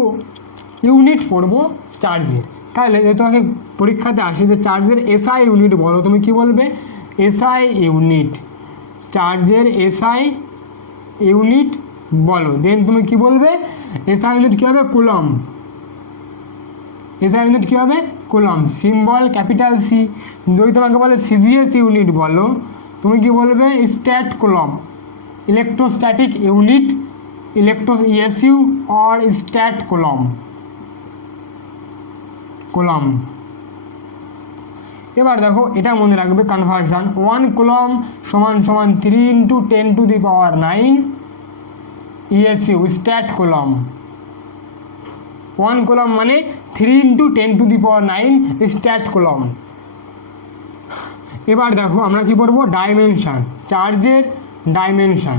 ইউনিট পড়বো চার্জের। তাহলে তোমাকে পরীক্ষাতে আসে যে চার্জের এসআই ইউনিট বলো, তুমি কি বলবে, এসআই ইউনিট, চার্জের এসআই ইউনিট বলো। দেন তুমি কি বলবে, এসআই ইউনিট কী হবে, কুলম্ব। এসআই ইউনিট কী হবে কুলম, সিম্বল ক্যাপিটাল সি। যদি তোমাকে বলে সিজিএস ইউনিট বলো, তুমি কি বলবে stat coulomb, electrostatic unit, ESU or stat coulomb. এবার দেখো এটা মনে রাখবে কনভার্সন, 1 কুলম সমান সমান 3 × 10⁹ ইএসইউ স্ট্যাট কুলম। 1 কুলম মানে 3 × 10⁹ স্ট্যাট কুলম। এবার দেখো আমরা কি পড়বো ডাইমেনশন, চার্জের ডাইমেনশন,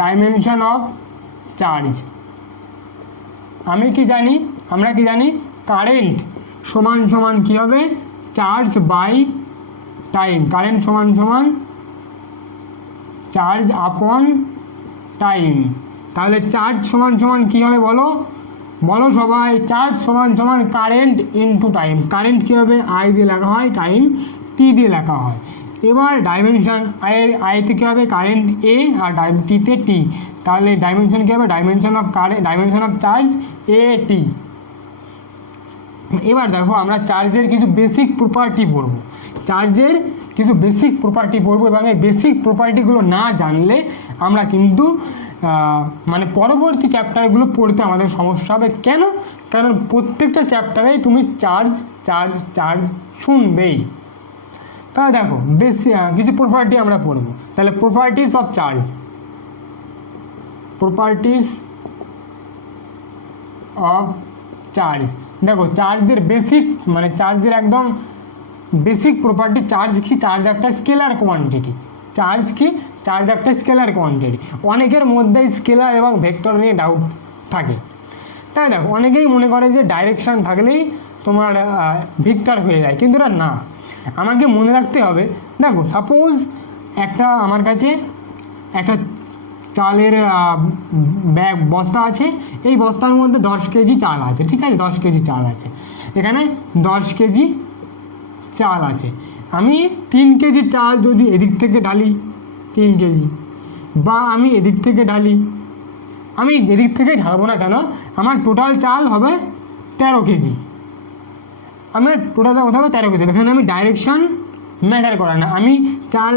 ডাইমেনশন অফ চার্জ। আমরা কি জানি কারেন্ট সমান সমান কী হবে চার্জ বাই টাইম, কারেন্ট সমান সমান চার্জ আপন টাইম। তাহলে চার্জ সমান সমান কী হবে বলো সবাই, চার্জ সমান সমান কারেন্ট ইনটু টাইম। কারেন্ট কী হবে আই দিয়ে লেখা হয়, টাইম টি দিয়ে লেখা হয়। এবার ডাইমেনশন আইতে কী হবে কারেন্ট এ আর টিতে টি, তাহলে ডাইমেনশন কী হবে ডাইমেনশন অফ চার্জ এ টি। এবার দেখো আমরা চার্জের কিছু বেসিক প্রপার্টি পড়বো, এবং এই বেসিক প্রপার্টিগুলো না জানলে আমরা কিন্তু মানে পরবর্তী চ্যাপ্টারগুলো পড়তে আমাদের সমস্যা হবে। কারণ প্রত্যেকটা চ্যাপ্টারেই তুমি চার্জ শুনবেই। তাহলে দেখো কিছু প্রপার্টি আমরা পড়বো। তাহলে প্রপার্টিস অফ চার্জ, দেখো চার্জের বেসিক মানে চার্জের একদম বেসিক প্রপার্টি, চার্জ কি চার্জ একটা স্কেলার কোয়ান্টিটি। অনেকের মধ্যে স্কেলার এবং ভেক্টর নিয়ে ডাউট থাকে। তাই দেখো অনেকেই মনে করে যে ডাইরেকশান থাকলেই তোমার ভেক্টর হয়ে যায়, কিন্তু এটা না। আমাকে মনে রাখতে হবে, দেখো সাপোজ আমার কাছে একটা চালের বস্তা আছে, এই বস্তার মধ্যে 10 কেজি চাল আছে, ঠিক আছে 10 কেজি চাল আছে, এখানে 10 কেজি চাল আছে। আমি 3 কেজি চাল যদি এদিক থেকে ঢালি 3 কেজি, বা আমি এদিক থেকে ঢালি, আমি যেদিক থেকে ঢালবো না কেন আমার টোটাল চাল হবে 13 কেজি। আমার টোটাল চাল হবে 13 কেজি। এখানে আমি ডাইরেকশান ম্যাটার করে না, আমি চাল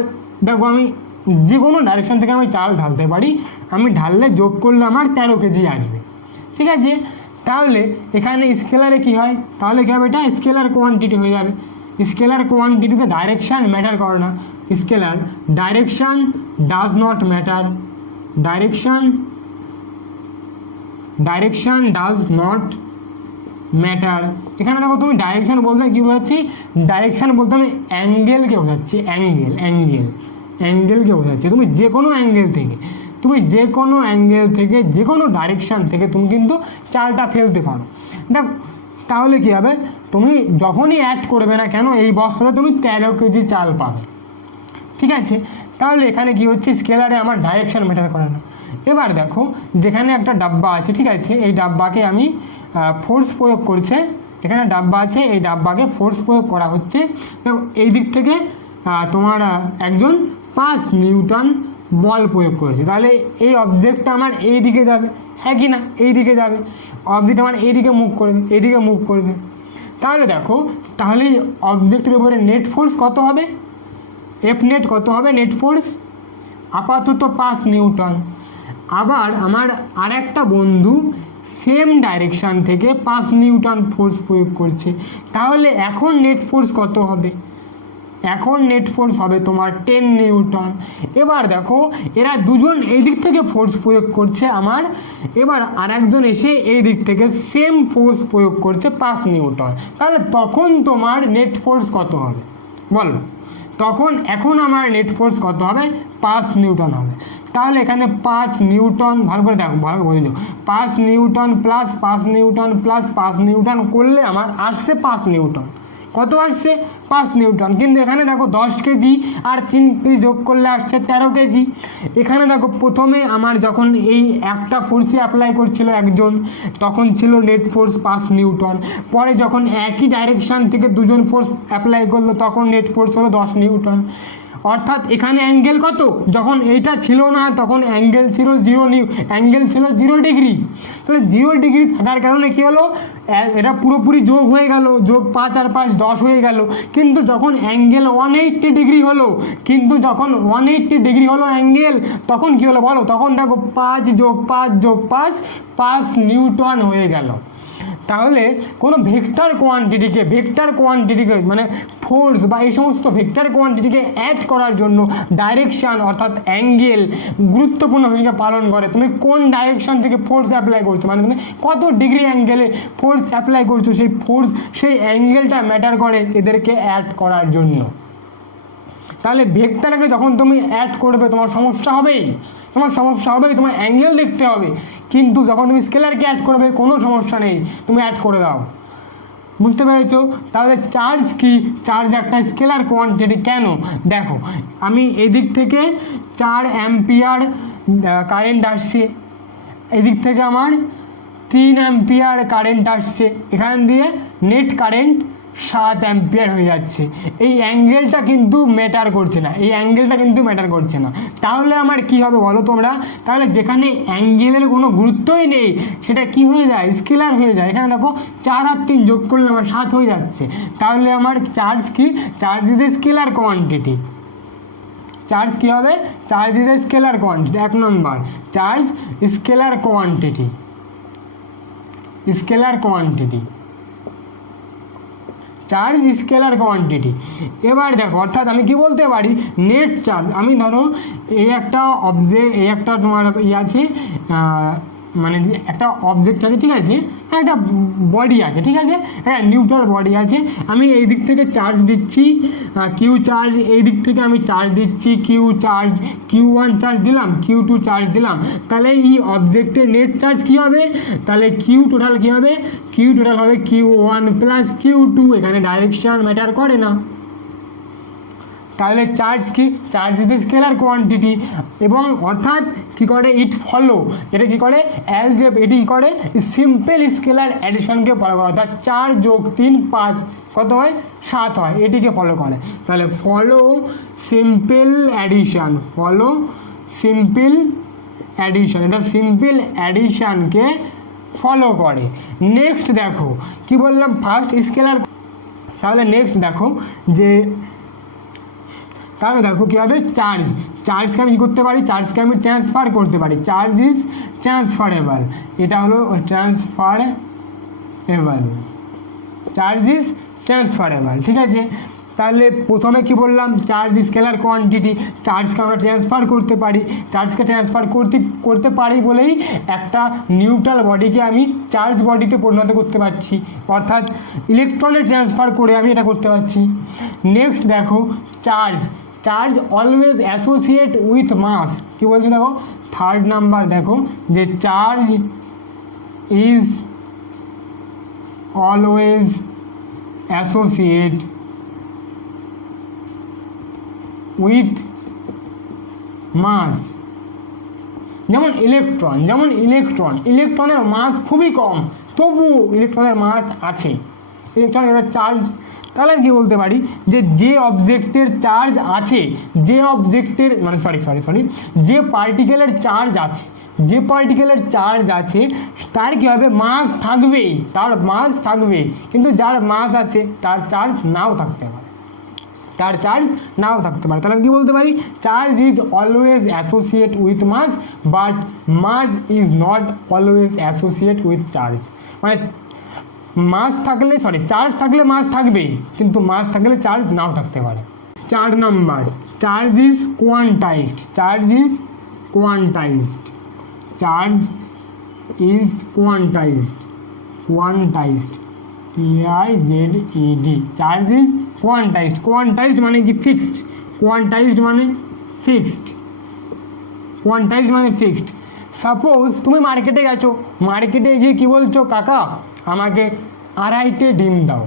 দেখো আমি যে কোনো ডাইরেকশান থেকে আমি চাল ঢালতে পারি, আমি ঢাললে যোগ করলে আমার 13 কেজি আসবে, ঠিক আছে। তাহলে এখানে স্কেলারে কী হয়, তাহলে কী হবে এটা স্কেলার কোয়ান্টিটি হয়ে যাবে। স্কেলার কোয়ান্টিটিতে ডাইরেকশান ম্যাটার করে না, scalar direction does not matter, direction does not matter. এখানে দেখো তুমি ডাইরেকশান বলতে কী বোঝাচ্ছি, ডাইরেকশান বলতে আমি অ্যাঙ্গেলকে বোঝাচ্ছি, অ্যাঙ্গেলকে বোঝাচ্ছি। তুমি যে কোনো অ্যাঙ্গেল থেকে যে কোনো ডাইরেকশান থেকে তুমি কিন্তু চালটা ফেলতে পারো। দেখো তাহলে কী হবে, তুমি যখনই অ্যাড করবে না কেন এই বস্তাতে তুমি 13 কেজি চাল পাবে, ঠিক আছে। তাহলে এখানে কি হচ্ছে স্কেলারে আমার ডাইরেকশান ম্যাটার করে না। এবার দেখো যেখানে একটা ডাব্বা আছে, ঠিক আছে, এই ডাব্বাকে আমি ফোর্স প্রয়োগ করছে, এখানে ডাব্বা আছে, এই ডাব্বাকে ফোর্স প্রয়োগ করা হচ্ছে। দেখো এই দিক থেকে তোমার একজন 5 নিউটন বল প্রয়োগ করেছে, তাহলে এই অবজেক্টটা আমার এই দিকে যাবে, হ্যাঁ কি না, এই দিকে যাবে, অবজেক্ট আমার এইদিকে মুভ করবে। তাহলে দেখো তাহলে অবজেক্টের উপরে নেট ফোর্স কত হবে, এফ নেট কত হবে, নেট ফোর্স আপাতত 5 নিউটন। আবার আমার আরেকটা বন্ধু সেম ডাইরেকশান থেকে 5 নিউটন ফোর্স প্রয়োগ করছে, তাহলে এখন নেট ফোর্স কত হবে, এখন নেট ফোর্স হবে তোমার 10 নিউটন। এবার দেখো এরা দুজন এই দিক থেকে ফোর্স প্রয়োগ করছে আমার, এবার আরেকজন এসে এই দিক থেকে সেম ফোর্স প্রয়োগ করছে 5 নিউটন, তাহলে তখন তোমার নেট ফোর্স কত হবে বলো, এখন আমার নেট ফোর্স কত হবে 5 নিউটন হবে। তাহলে এখানে 5 নিউটন ভালো করে দেখো, ভালো করে দেখো, 5 Newton plus 5 Newton plus 5 Newton করলে আমার আসছে 5 নিউটন। কত আসছে 5 নিউটন, কিন্তু এখানে দেখো 10 কেজি আর 3 কেজি যোগ করলে আসছে 13 কেজি। এখানে দেখো প্রথমে আমার যখন এই একটা ফোর্সই অ্যাপ্লাই করছিল একজন, তখন ছিল নেট ফোর্স 5 নিউটন। পরে যখন একই ডাইরেকশান থেকে দুজন ফোর্স অ্যাপ্লাই করলো তখন নেট ফোর্স হলো 10 নিউটন। অর্থাৎ এখানে অ্যাঙ্গেল কত, যখন এইটা ছিল না তখন অ্যাঙ্গেল ছিল 0 অ্যাঙ্গেল ছিল 0 ডিগ্রি। তাহলে 0 ডিগ্রি থাকার কারণে কী হলো, এটা পুরোপুরি যোগ হয়ে গেল, যোগ 5 আর 5 10 হয়ে গেল। কিন্তু যখন অ্যাঙ্গেল 180 ডিগ্রি হলো, কিন্তু যখন 180 ডিগ্রি হলো অ্যাঙ্গেল, তখন কী হলো বলো, তখন দেখো 5 যোগ 5 যোগ 5 5 নিউটন হয়ে গেল। তাহলে কোনো ভেক্টর কোয়ান্টিটিকে মানে ফোর্স বা এই সমস্ত ভেক্টর কোয়ান্টিটিকে অ্যাড করার জন্য ডাইরেকশান অর্থাৎ অ্যাঙ্গেল গুরুত্বপূর্ণ ভূমিকা পালন করে। তুমি কোন ডাইরেকশান থেকে ফোর্স অ্যাপ্লাই করছো, মানে তুমি কত ডিগ্রি অ্যাঙ্গেলে ফোর্স অ্যাপ্লাই করছো, সেই অ্যাঙ্গেলটা ম্যাটার করে এদেরকে অ্যাড করার জন্য। তাহলে ভেক্টরকে যখন তুমি অ্যাড করবে তোমার সমস্যা হবেই, তোমার অ্যাঙ্গেল দেখতে হবে। কিন্তু যখন তুমি স্কেলারকে অ্যাড করবে কোনো সমস্যা নেই, তুমি অ্যাড করে দাও। বুঝতে পেরেছো? তাহলে চার্জ কি, চার্জ একটা স্কেলার কোয়ান্টিটি। কেন দেখো, আমি এদিক থেকে 4 অ্যাম্পিয়ার কারেন্ট আসছে, এদিক থেকে আমার 3 অ্যাম্পিয়ার কারেন্ট আসছে, এখান দিয়ে নেট কারেন্ট 7 অ্যাম্পিয়ার হয়ে যাচ্ছে। এই অ্যাঙ্গেলটা কিন্তু ম্যাটার করছে না। তাহলে আমার কি হবে বলো তোমরা, তাহলে যেখানে অ্যাঙ্গেলের কোনো গুরুত্বই নেই সেটা কি হয়ে যায়, স্কেলার হয়ে যায়। এখানে দেখো 4 আর 3 যোগ করলে আমার 7 হয়ে যাচ্ছে। তাহলে আমার চার্জ কি, charge is A scalar quantity. Charge কি হবে, charge is A scalar quantity. 1 number, charge scalar quantity. Charge scalar quantity. এবার দেখো, অর্থাৎ আমি কি বলতে পারি, নেট চার্জ, আমি ধরো এই একটা তোমার আছে, মানে একটা অবজেক্ট আছে, ঠিক আছে, একটা বডি আছে, ঠিক আছে, হ্যাঁ নিউট্রাল বডি আছে। আমি এই দিক থেকে চার্জ দিচ্ছি কিউ চার্জ, এই দিক থেকে আমি চার্জ দিচ্ছি Q1 চার্জ দিলাম, Q2 চার্জ দিলাম। তাহলে এই অবজেক্টের নেট চার্জ কী হবে, তাহলে কিউ টোটাল কী হবে, হবে Q1 প্লাস Q2। এখানে ডাইরেকশন ম্যাটার করে না। তাহলে চার্জ কি, চার্জ ইজ স্কেলার কোয়ান্টিটি। এবং অর্থাৎ কি করে, এটা কি করে, এটি কি করে, সিম্পল স্কেলার অ্যাডিশনকে ফলো করে। অর্থাৎ 4 যোগ 3 5 কত হয়, 7 হয়, এটিকে ফলো করে। তাহলে ফলো সিম্পল অ্যাডিশন, এটা সিম্পল অ্যাডিশনকে ফলো করে। নেক্সট দেখো কি বললাম, ফার্স্ট স্কেলার। তাহলে নেক্সট দেখো কী হবে, চার্জকে আমি কী করতে পারি, চার্জকে আমি ট্রান্সফার করতে পারি। চার্জ ইজ ট্রান্সফারেবল, এটা হলো ট্রান্সফারেবল, ঠিক আছে। তাহলে প্রথমে কি বললাম, চার্জ স্কেলার কোয়ান্টিটি, চার্জকে আমরা ট্রান্সফার করতে পারি। চার্জকে ট্রান্সফার করতে পারি বলেই একটা নিউট্রাল বডিকে আমি চার্জ বডিতে পরিণত করতে পারছি, অর্থাৎ ইলেকট্রনে ট্রান্সফার করে আমি এটা করতে পারছি। নেক্সট দেখো, charge always associate with mass. কী বলছে দেখো, 3rd নাম্বার দেখো, যে charge is always associate with mass. যেমন ইলেকট্রনের মাস খুবই কম, তবু ইলেকট্রনের মাস আছে, ইলেকট্রন এবার চার্জ। তাহলে কি বলতে পারি, যে অবজেক্টের চার্জ আছে, যে পার্টিকেলের চার্জ আছে, তার কি হবে, মাস থাকবে, কিন্তু যার মাস আছে তার চার্জ নাও থাকতে পারে। তাহলে আমি কি বলতে পারি, charge is always associate with mass, but mass is not always associate with charge. মানে চার্জ থাকলে মাস থাকবেই, কিন্তু মাস থাকলে চার্জ নাও থাকতে পারে। 4 number, charge is quantized. PIZED, charge is quantized মানে কি, ফিক্সড। সাপোজ তুমি মার্কেটে গেছো, মার্কেটে গিয়ে কি বলছো, কাকা আমাকে 2.5টে ডিম দাও।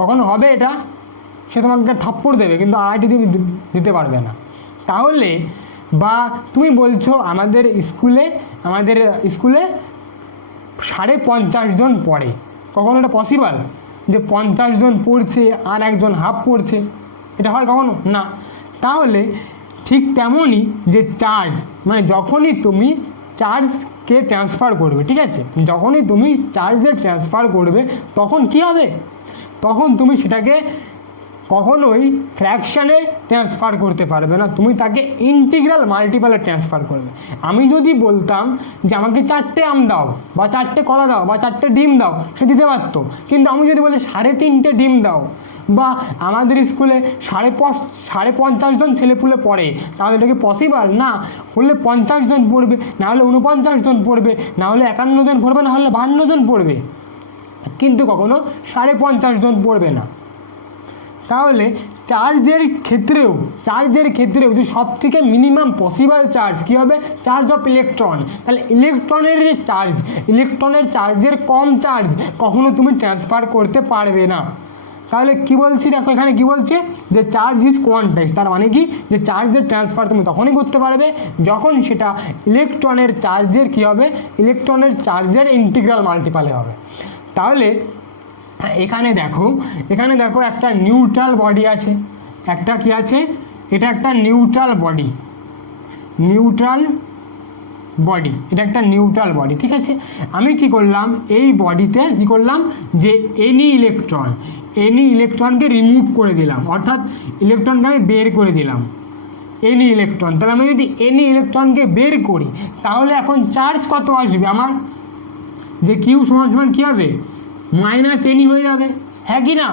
কখনো হবে এটা, সে তোমাকে থাপ্পড় দেবে, কিন্তু 2.5টে ডিম দিতে পারবে না। তাহলে বা তুমি বলছো আমাদের স্কুলে 50 জন পড়ে, কখনো এটা পসিবল যে 50 জন পড়ছে আর একজন হাফ পড়ছে, এটা হয় কখনো না। তাহলে ঠিক তেমনই যে চার্জ, মানে যখনই তুমি চার্জকে ট্রান্সফার করবে, ঠিক আছে, যখনই তুমি চার্জে ট্রান্সফার করবে তখন কি হবে, তখন তুমি সেটাকে কখনোই ফ্র্যাকশানে ট্রান্সফার করতে পারবে না, তুমি তাকে ইন্টিগ্রাল মাল্টিপলে ট্রান্সফার করবে। আমি যদি বলতাম যে আমাকে 4টে আম দাও বা 4টে কলা দাও বা 4টে ডিম দাও, সে দিতে পারতো, কিন্তু আমি যদি বলি 3.5 ডিম দাও, বা আমাদের স্কুলে 50 জন ছেলেপুলে পড়ে, তাহলে এটা কি পসিবল? না, হলে 50 জন পড়বে, না হলে 49 জন পড়বে, না হলে 51 জন পড়বে, না হলে 52 জন পড়বে, কিন্তু কখনো 50.5 জন পড়বে না। তাহলে চার্জের ক্ষেত্রেও যে সব থেকে মিনিমাম পসিবল চার্জ কী হবে, চার্জ অফ ইলেকট্রন। তাহলে ইলেকট্রনের চার্জের কম চার্জ কখনো তুমি ট্রান্সফার করতে পারবে না। তাহলে কি বলছি, দেখো এখানে কি বলছে যে চার্জ ইজ কোয়ান্টাইজ, তার মানে কি, যে চার্জের ট্রান্সফার তুমি তখনই করতে পারবে যখন সেটা ইলেকট্রনের চার্জের কি হবে, ইলেকট্রনের চার্জের ইন্টিগ্রাল মাল্টিপলে হবে। তাহলে এখানে দেখো একটা নিউট্রাল বডি আছে, একটা কি আছে, এটা একটা নিউট্রাল বডি, এটা একটা নিউট্রাল বডি, ঠিক আছে। আমি কি করলাম, এই বডিতে কি করলাম, যে এনি ইলেকট্রনকে রিমুভ করে দিলাম, অর্থাৎ ইলেকট্রনকে আমি বের করে দিলাম, এনি ইলেকট্রন। তাহলে আমি যদি এনি ইলেকট্রনকে বের করি, তাহলে এখন চার্জ কত আসবে আমার, যে কিউ সমান কী হবে, মাইনাস এনি হয়ে যাবে, হ্যাঁ কি না?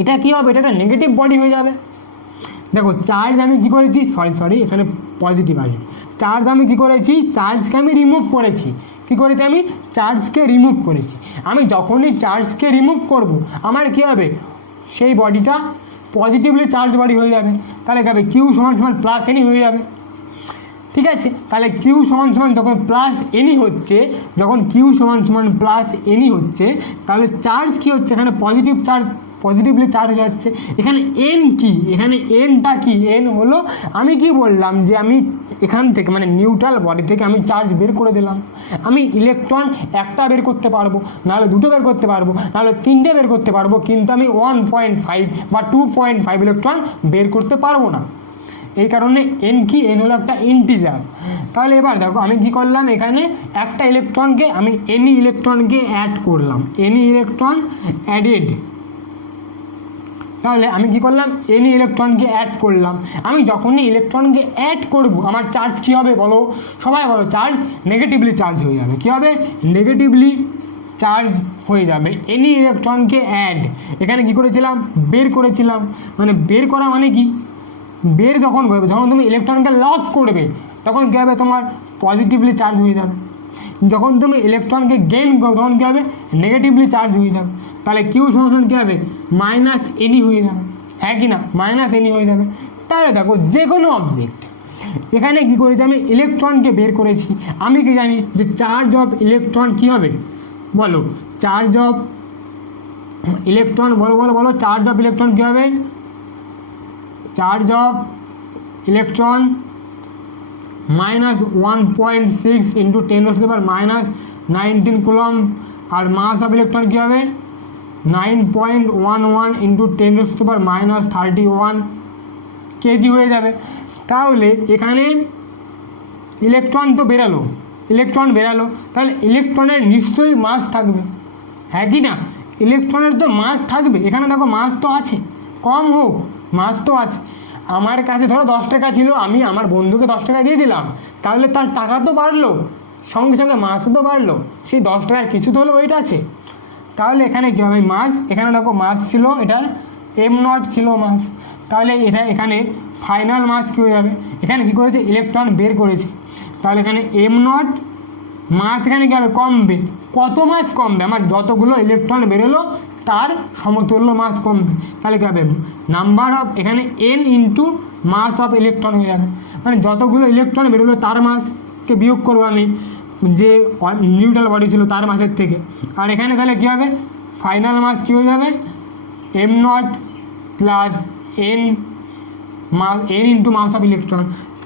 এটা কি হবে, এটা একটা নেগেটিভ বডি হয়ে যাবে। দেখো চার্জ আমি কি করেছি, সরি এখানে পজিটিভ আসবে, চার্জ আমি কি করেছি, চার্জকে আমি রিমুভ করেছি, আমি চার্জকে রিমুভ করেছি। আমি যখনই চার্জকে রিমুভ করব, আমার কি হবে, সেই বডিটা পজিটিভলি চার্জ বডি হয়ে যাবে। তাহলে কি হবে, কিউ সমান প্লাস এনি হয়ে যাবে, ঠিক আছে। তাহলে কিউ সমান যখন প্লাস এনি হচ্ছে, তাহলে চার্জ কি হচ্ছে, এখানে পজিটিভলি চার্জ হয়ে যাচ্ছে। এখানে এন কি, এখানে এনটা কি, এন হলো, আমি কি বললাম যে আমি এখান থেকে মানে নিউট্রাল বডি থেকে আমি চার্জ বের করে দিলাম। আমি ইলেকট্রন একটা বের করতে পারবো, নাহলে দুটো বের করতে পারবো, নাহলে 3টে বের করতে পারবো, কিন্তু আমি 1.5 বা 2.5 ইলেকট্রন বের করতে পারবো না। এই কারণে এন কি, এন হলো একটা ইন্টিজার। তাহলে এবার দেখো আমি কি করলাম, এখানে একটা ইলেকট্রনকে আমি এনি ইলেকট্রনকে অ্যাড করলাম, এনি ইলেকট্রন অ্যাডেড। তাহলে আমি কি করলাম, এনি ইলেকট্রনকে অ্যাড করলাম। আমি যখনই ইলেকট্রনকে অ্যাড করব, আমার চার্জ কি হবে বলো, সবাই বলো, চার্জ নেগেটিভলি চার্জ হয়ে যাবে। কী হবে, নেগেটিভলি চার্জ হয়ে যাবে। এনি ইলেকট্রনকে অ্যাড, এখানে কি করেছিলাম, বের করেছিলাম, মানে বের করা মানে কি, বের যখন করবে, যখন তুমি ইলেকট্রনকে লস করবে, তখন কী হবে, তোমার পজিটিভলি চার্জ হয়ে যাবে। যখন তুমি ইলেকট্রনকে গেইন করবে, তখন কী হবে, নেগেটিভলি চার্জ হয়ে যাবে। তাহলে কিউ সমান কী হবে, মাইনাস এনি হয়ে যাবে, হ্যাঁ কি না, মাইনাস এনি হয়ে যাবে। তাহলে দেখো যে কোনো অবজেক্ট, এখানে কী করেছি, আমি ইলেকট্রনকে বের করেছি, আমি কি জানি যে চার্জ অফ ইলেকট্রন কী হবে, বলো, চার্জ অফ ইলেকট্রন, বলো চার্জ অফ ইলেকট্রন কী হবে, চার্জ অফ ইলেকট্রন -1.6 × 10⁻⁻19 কুলম, আর মাস অফ ইলেকট্রন কী হবে, 9.11 × 10⁻31 কেজি হয়ে যাবে। তাহলে এখানে ইলেকট্রন বেরালো, তাহলে ইলেকট্রনের নিশ্চয়ই মাস থাকবে, হ্যাঁ কি না, ইলেকট্রনের তো মাস থাকবে। এখানে দেখো মাস তো আছে, কম হোক মাস তো আছে। আমার কাছে ধরো 10 টাকা ছিল, আমি আমার বন্ধুকে 10 টাকা দিয়ে দিলাম, তাহলে তার টাকা তো বাড়লো, সঙ্গে সঙ্গে মাছও তো বাড়লো, সেই 10 টাকার কিছু তো হলো ওয়েট আছে। তাহলে এখানে কী হবে, মাস, এখানে দেখো মাস ছিল, এটার m0 ছিল মাস, তাহলে এখানে ফাইনাল মাস কী হয়ে যাবে, এখানে কী করেছে, ইলেকট্রন বের করেছে, তাহলে এখানে m0 মাস, এখানে কী হবে, কমবে। কত মাস কমবে, আমার যতগুলো ইলেকট্রন বেরোলো তার সমতুল্য মাস কমবে। তাহলে কী হবে, নাম্বার অফ, এখানে n × মাস অফ ইলেকট্রন হয়ে যাবে, মানে যতগুলো ইলেকট্রন বেরোলো তার মাসকে বিয়োগ করবো আমি, যে নিউট্রাল বডি ছিল তার মাসের থেকে। আর এখানে তাহলে কী হবে, ফাইনাল মাস কী হয়ে যাবে, m0 + n × mass of electron.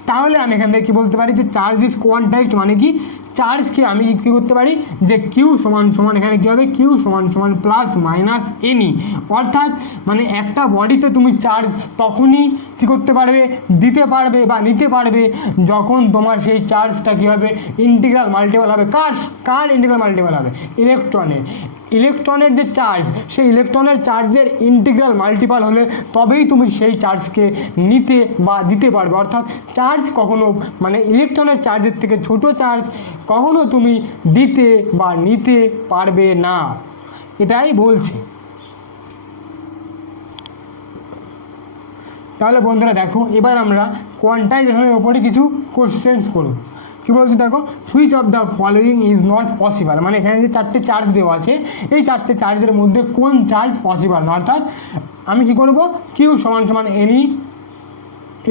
তাহলে আমি এখান থেকে কী বলতে পারি, যে চার্জ ইজ কোয়ান্টাইজড, মানে কি, চার্জকে আমি কী করতে পারি যে কিউ সমান সমান এখানে কী হবে কিউ সমান সমান প্লাস মাইনাস এনি, অর্থাৎ মানে একটা বডিতে তুমি চার্জ তখনই কী করতে পারবে দিতে পারবে বা নিতে পারবে যখন তোমার সেই চার্জটা কী হবে ইন্টিগ্রাল মাল্টিপল হবে কার ইন্টিগ্রাল মাল্টিপল হবে ইলেকট্রনের যে চার্জ সেই ইলেকট্রনের চার্জের ইন্টিগ্রাল মাল্টিপল হলে তবেই তুমি সেই চার্জকে নিতে বা দিতে পারবে। অর্থাৎ চার্জ কখনো মানে ইলেকট্রনের চার্জের থেকে ছোট চার্জ কখনো তুমি দিতে বা নিতে পারবে না, এটাই বলছে। তাহলে বন্ধুরা দেখো এবার আমরা কোয়ান্টাইজেশনের ওপরে কিছু কোশ্চেন্স করব। কী বলছি দেখো, which of the following is not possible, মানে এখানে যে চারটে চার্জ দেওয়া আছে এই চারটে চার্জের মধ্যে কোন চার্জ পসিবল না, অর্থাৎ আমি কি করব কিউ সমান সমান এনি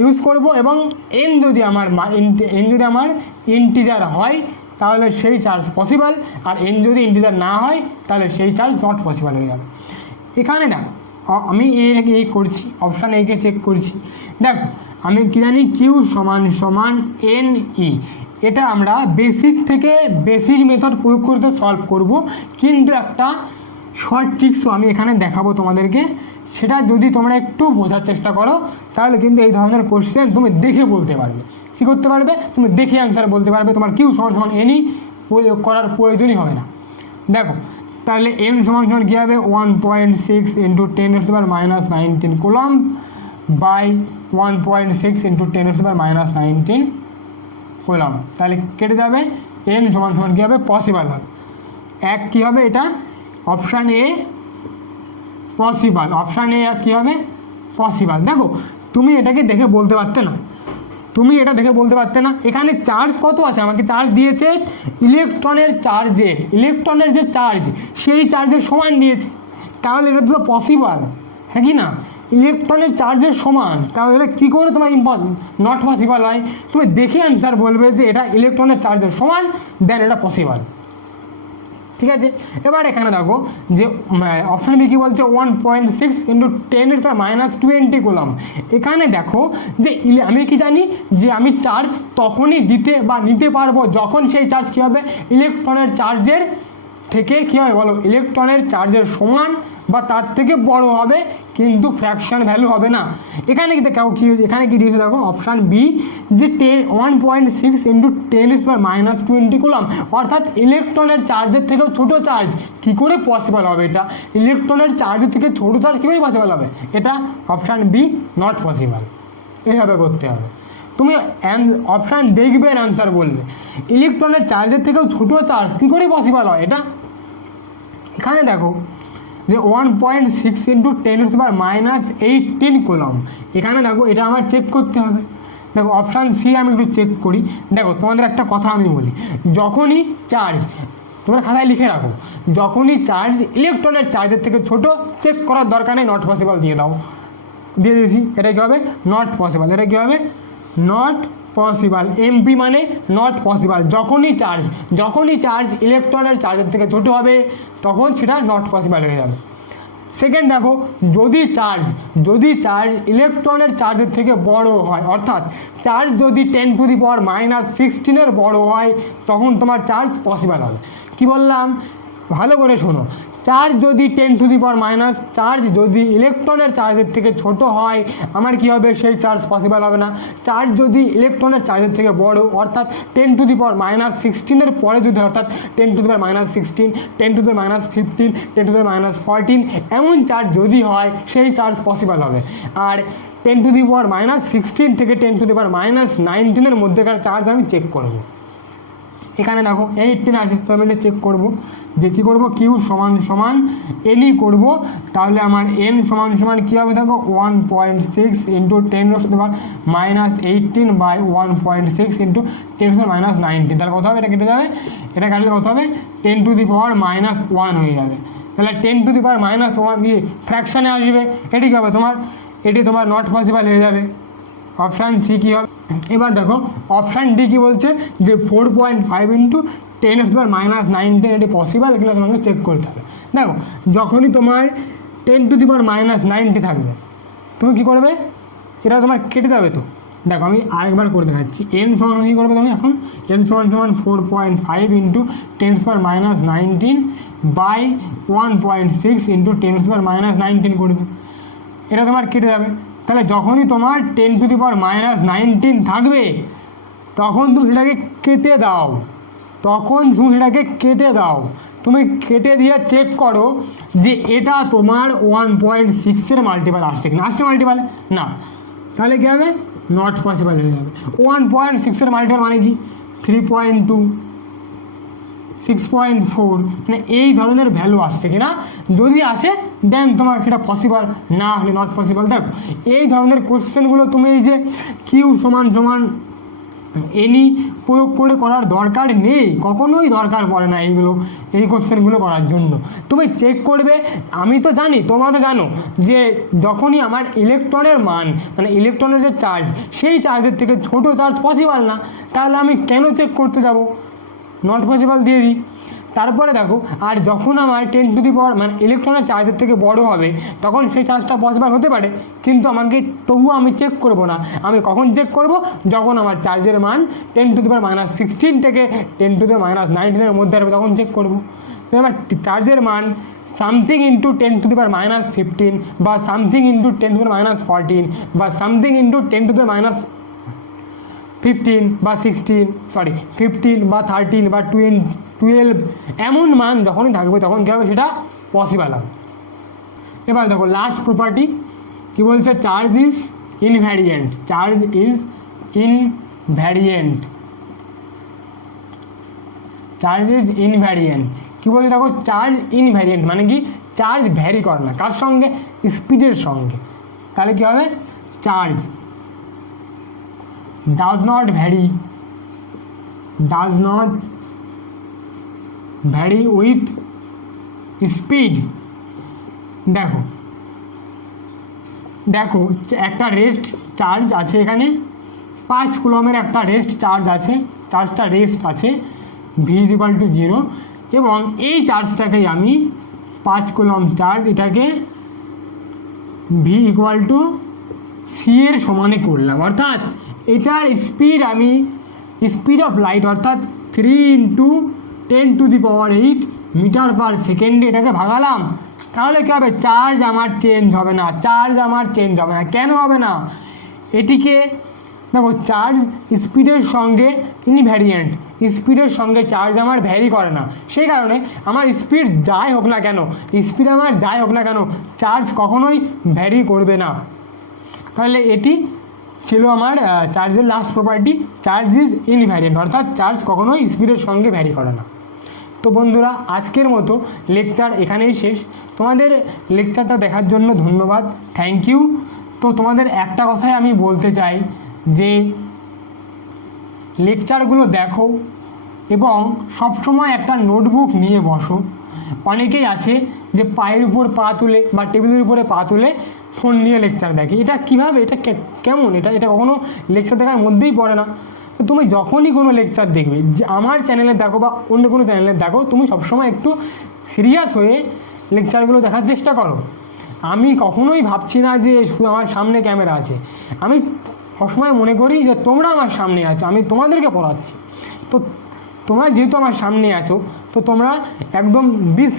ইউজ করব এবং এন যদি আমার ইন্টিজার হয় তাহলে সেই চার্জ পসিবল, আর এন যদি ইন্টিজার না হয় তাহলে সেই চার্জ নট পসিবল হয়ে যাবে। এখানে দেখো আমি এই করছি অপশান একে চেক করছি, দেখো আমি কি জানি কিউ সমান সমান এন ই, এটা আমরা বেসিক থেকে বেসিক মেথড প্রয়োগ করতে সলভ করব, কিন্তু একটা শর্ট ট্রিক্সও আমি এখানে দেখাবো তোমাদেরকে, সেটা যদি তোমরা একটু বোঝার চেষ্টা করো তাহলে কিন্তু এই ধরনের কোশ্চেন তুমি দেখে বলতে পারবে। কী করতে পারবে, তুমি দেখে অ্যান্সার বলতে পারবে, তোমার কিউ সমান সমান এনি প্রয়োগ করার প্রয়োজনই হবে না। দেখো তাহলে এম সমান সমান কী হবে 1.6 into 10⁻⁻19 coulomb by 1.6 into 10⁻⁻19 coulomb, তাহলে কেটে যাবে, এম সমান সমান কী হবে পসিবল হবে, এক কী হবে এটা option A possible, option A কী হবে পসিবল। দেখো তুমি এটাকে দেখে বলতে পারতে না, এখানে চার্জ কত আছে, আমাকে চার্জ দিয়েছে ইলেকট্রনের যে চার্জ সেই চার্জের সমান দিয়েছে, তাহলে এটা তো পসিবল, হ্যাঁ কি না, ইলেকট্রনের চার্জের সমান, তাহলে এটা কী করে তোমার নট পসিবল হয়, তুমি দেখে অ্যান্সার বলবে যে এটা ইলেকট্রনের চার্জের সমান, দেন এটা পসিবল। ঠিক আছে, এবার এখানে দেখো যে অপশান বি কী বলছে 1.6 ইন্টু 10⁻20 কুলম, এখানে দেখো যে আমি কি জানি যে আমি চার্জ তখনই দিতে বা নিতে পারবো যখন সেই চার্জ কী হবে ইলেকট্রনের চার্জের থেকে কী হবে বলো ইলেকট্রনের চার্জের সমান বা তার থেকে বড় হবে, কিন্তু ফ্র্যাকশন ভ্যালু হবে না। এখানে এখানে কি দিয়েছে দেখো অপশান বি যে 1.6 ইন্টু 10⁻20 কুলম, অর্থাৎ ইলেকট্রনের চার্জের থেকেও ছোটো চার্জ কী করে পসিবল হবে, এটা ইলেকট্রনের চার্জের থেকে ছোটো চার্জ কী করে পসিবল হবে, এটা অপশান বি নট পসিবল, এইভাবে করতে হবে। তুমি অপশান দেখবে অ্যান্সার বলবে, ইলেকট্রনের চার্জের থেকেও ছোটো চার্জ কী করে পসিবল হয়, এটা এখানে দেখো যে 1.6 ইন্টু 10⁻⁻18 কুলম, এখানে দেখো এটা আমার চেক করতে হবে। দেখো অপশান সি আমি একটু চেক করি, দেখো তোমাদের একটা কথা আমি বলি, যখনই চার্জ তোমরা খাতায় লিখে রাখো, যখনই চার্জ ইলেকট্রনের চার্জের থেকে ছোট চেক করার দরকার নেই, নট পসিবল দিয়ে দিয়েছি, এটা কী হবে নট পসিবল, এটা কী হবে নট পসিবল, এমপি মানে নট পসিবল, যখনই চার্জ ইলেকট্রনের চার্জের থেকে ছোটো হবে তখন সেটা নট পসিবল হয়ে যাবে। সেকেন্ড দেখো যদি চার্জ ইলেকট্রনের চার্জের থেকে বড় হয়, অর্থাৎ চার্জ যদি 10⁻⁻16 বড় হয় তখন তোমার চার্জ পসিবল হবে। কি বললাম ভালো করে শোনো, চার্জ যদি 10⁻⁻, চার্জ যদি ইলেকট্রনের চার্জের থেকে ছোট হয় আমার কি হবে সেই চার্জ পসিবল হবে না। চার্জ যদি ইলেকট্রনের চার্জের থেকে বড় অর্থাৎ 10⁻⁻16 পরে যদি অর্থাৎ 10⁻16, 10⁻15, 10⁻14 এমন চার্জ যদি হয় সেই চার্জ পসিবল হবে। আর 10⁻16 থেকে 10⁻19 মধ্যেকার চার্জ আমি চেক করব। এখানে দেখো 18 আছে, তো আমি এটা চেক করবো যে কী করবো কিউ সমান সমান এনই করবো, তাহলে আমার এন সমান সমান কী হবে দেখো 1.6 ইন্টু 10⁻18 বাই 1.6 ইন্টু 10⁻19, তাহলে কত হবে এটা কেটে যাবে, এটা কাটলে কত হবে 10⁻1 হয়ে যাবে, তাহলে 10⁻1 কি ফ্র্যাকশানে আসবে, এটি কী হবে এটি তোমার নট পসিবল হয়ে যাবে, অপশান সি কী হবে। এবার দেখো অপশান ডি কী বলছে যে 4.5 ইন্টু 10⁻19 এটি পসিবল, এগুলো তোমাকে চেক করতে হবে। দেখো যখনই তোমার 10⁻19 থাকবে তুমি কী করবে, এটা তোমার কেটে যাবে, তো দেখো আমি আরেকবার করে দেখাচ্ছি। এন সমান কী করবে তুমি এখন, এন সমান 4.5 ইন্টু 10⁻19 বাই 1.6 ইন্টু 10⁻19 করবে, এটা তোমার কেটে যাবে। তাহলে যখনই তোমার 10⁻19 থাকবে তখন তুমি সেটাকে কেটে দাও, তুমি কেটে দিয়ে চেক করো যে এটা তোমার 1.6 মাল্টিপাল আসছে কিনা। আসছে মাল্টিপাল না, তাহলে কী হবে, নট পসিবল হয়ে যাবে। 1.6 মাল্টিপাল মানে কি 3.2, 6.4, মানে এই ধরনের ভ্যালু আসছে কিনা। যদি আসে দেন তোমার সেটা পসিবল, না হলে নট পসিবল। দেখো এই ধরনের কোশ্চেনগুলো তুমি এই যে কিউ সমান সমান এনি প্রয়োগ করে করার দরকার নেই, কখনোই দরকার পড়ে না এই কোশ্চেনগুলো করার জন্য। তুমি চেক করবে, আমি তো জানি তোমরা তো জানো যে যখনই আমার ইলেকট্রনের মান মানে ইলেকট্রনের যে চার্জ সেই চার্জের থেকে ছোটো চার্জ পসিবল না, তাহলে আমি কেন চেক করতে যাব, নট পসিবল দিয়ে দিই। তারপরে দেখো আর যখন আমার 10⁻, মানে ইলেকট্রনের চার্জের থেকে বড় হবে তখন সেই চার্জটা পসিবল হতে পারে, কিন্তু আমাকে তবুও আমি চেক করব না। আমি কখন চেক করব, যখন আমার চার্জের মান 10⁻16 থেকে 10⁻19 মধ্যে আসবে তখন চেক করব। তো আমার চার্জের মান সামথিং ইন্টু 10⁻15 বা সামথিং ইন্টু 10⁻14 বা সামথিং ইন্টু 10⁻15 বা 15 বা 13 বা 12 এমন মান যখনই থাকবে তখন কী হবে, সেটা পসিবল হবে। এবার দেখো লাস্ট প্রপার্টি কী বলছে, চার্জ ইজ ইনভ্যারিয়েন্ট। কী বলছে দেখো, চার্জ ইনভ্যারিয়েন্ট মানে কি, চার্জ ভ্যারি করে না, কার সঙ্গে, স্পিডের সঙ্গে। তাহলে কী হবে, charge does not vary with speed। দেখো একটা রেস্ট চার্জ আছে এখানে, 5 কুলমের একটা রেস্ট চার্জ আছে, চার্জটা রেস্ট আছে, v = 0, এবং এই চার্জটাকে আমি 5 কুলম চার্জ, এটাকে v = c এর সমানে করলাম, অর্থাৎ এটার স্পিড আমি স্পিড অফ লাইট অর্থাৎ 3 × 10⁸ মিটার পার সেকেন্ডে এটাকে ভাগালাম। তাহলে কী হবে, চার্জ আমার চেঞ্জ হবে না। কেন হবে না, এটিকে দেখো চার্জ স্পিডের সঙ্গে ইনভ্যারিয়েন্ট, স্পিডের সঙ্গে চার্জ আমার ভ্যারি করে না, সেই কারণে আমার স্পিড যাই হোক না কেন চার্জ কখনোই ভ্যারি করবে না। তাহলে এটি ছিল আমার চার্জের last property, charge is invariant, অর্থাৎ চার্জ কখনোই স্পিডের সঙ্গে ভ্যারি করে না। তো বন্ধুরা আজকের মতো লেকচার এখানেই শেষ। তোমাদের লেকচারটা দেখার জন্য ধন্যবাদ, থ্যাংক ইউ। তো তোমাদের একটা কথাই আমি বলতে চাই যে লেকচারগুলো দেখো এবং সবসময় একটা নোটবুক নিয়ে বসো। অনেকেই আছে যে পায়ের উপর পা তুলে বা টেবিলের উপরে পা তুলে ফোন নিয়ে লেকচার দেখে, এটা কীভাবে, এটা কেমন, এটা কখনো লেকচার দেখার মধ্যেই পড়ে না। তো তুমি যখনই কোনো লেকচার দেখবে, যে আমার চ্যানেলে দেখো বা অন্য কোনো চ্যানেলে দেখো, তুমি সবসময় একটু সিরিয়াস হয়ে লেকচারগুলো দেখার চেষ্টা করো। আমি কখনোই ভাবছি না যে আমার সামনে ক্যামেরা আছে, আমি সবসময় মনে করি যে তোমরা আমার সামনে আছো, আমি তোমাদেরকে পড়াচ্ছি। তো তোমরা যেহেতু আমার সামনে আছো, তো তোমরা একদম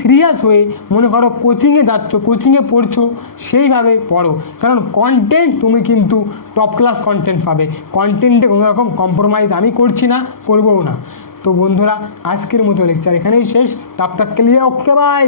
সিরিয়াস হয়ে মনে করো কোচিংয়ে যাচ্ছ, কোচিংয়ে পড়ছো, সেইভাবে পড়ো, কারণ কন্টেন্ট তুমি কিন্তু টপ ক্লাস কন্টেন্ট পাবে। কন্টেন্টে কোনো রকম কম্প্রোমাইজ আমি করছি না, করবও না। তো বন্ধুরা আজকের মতো লেকচার এখানেই শেষ। তব তক কে লিয়ে ওকে বাই।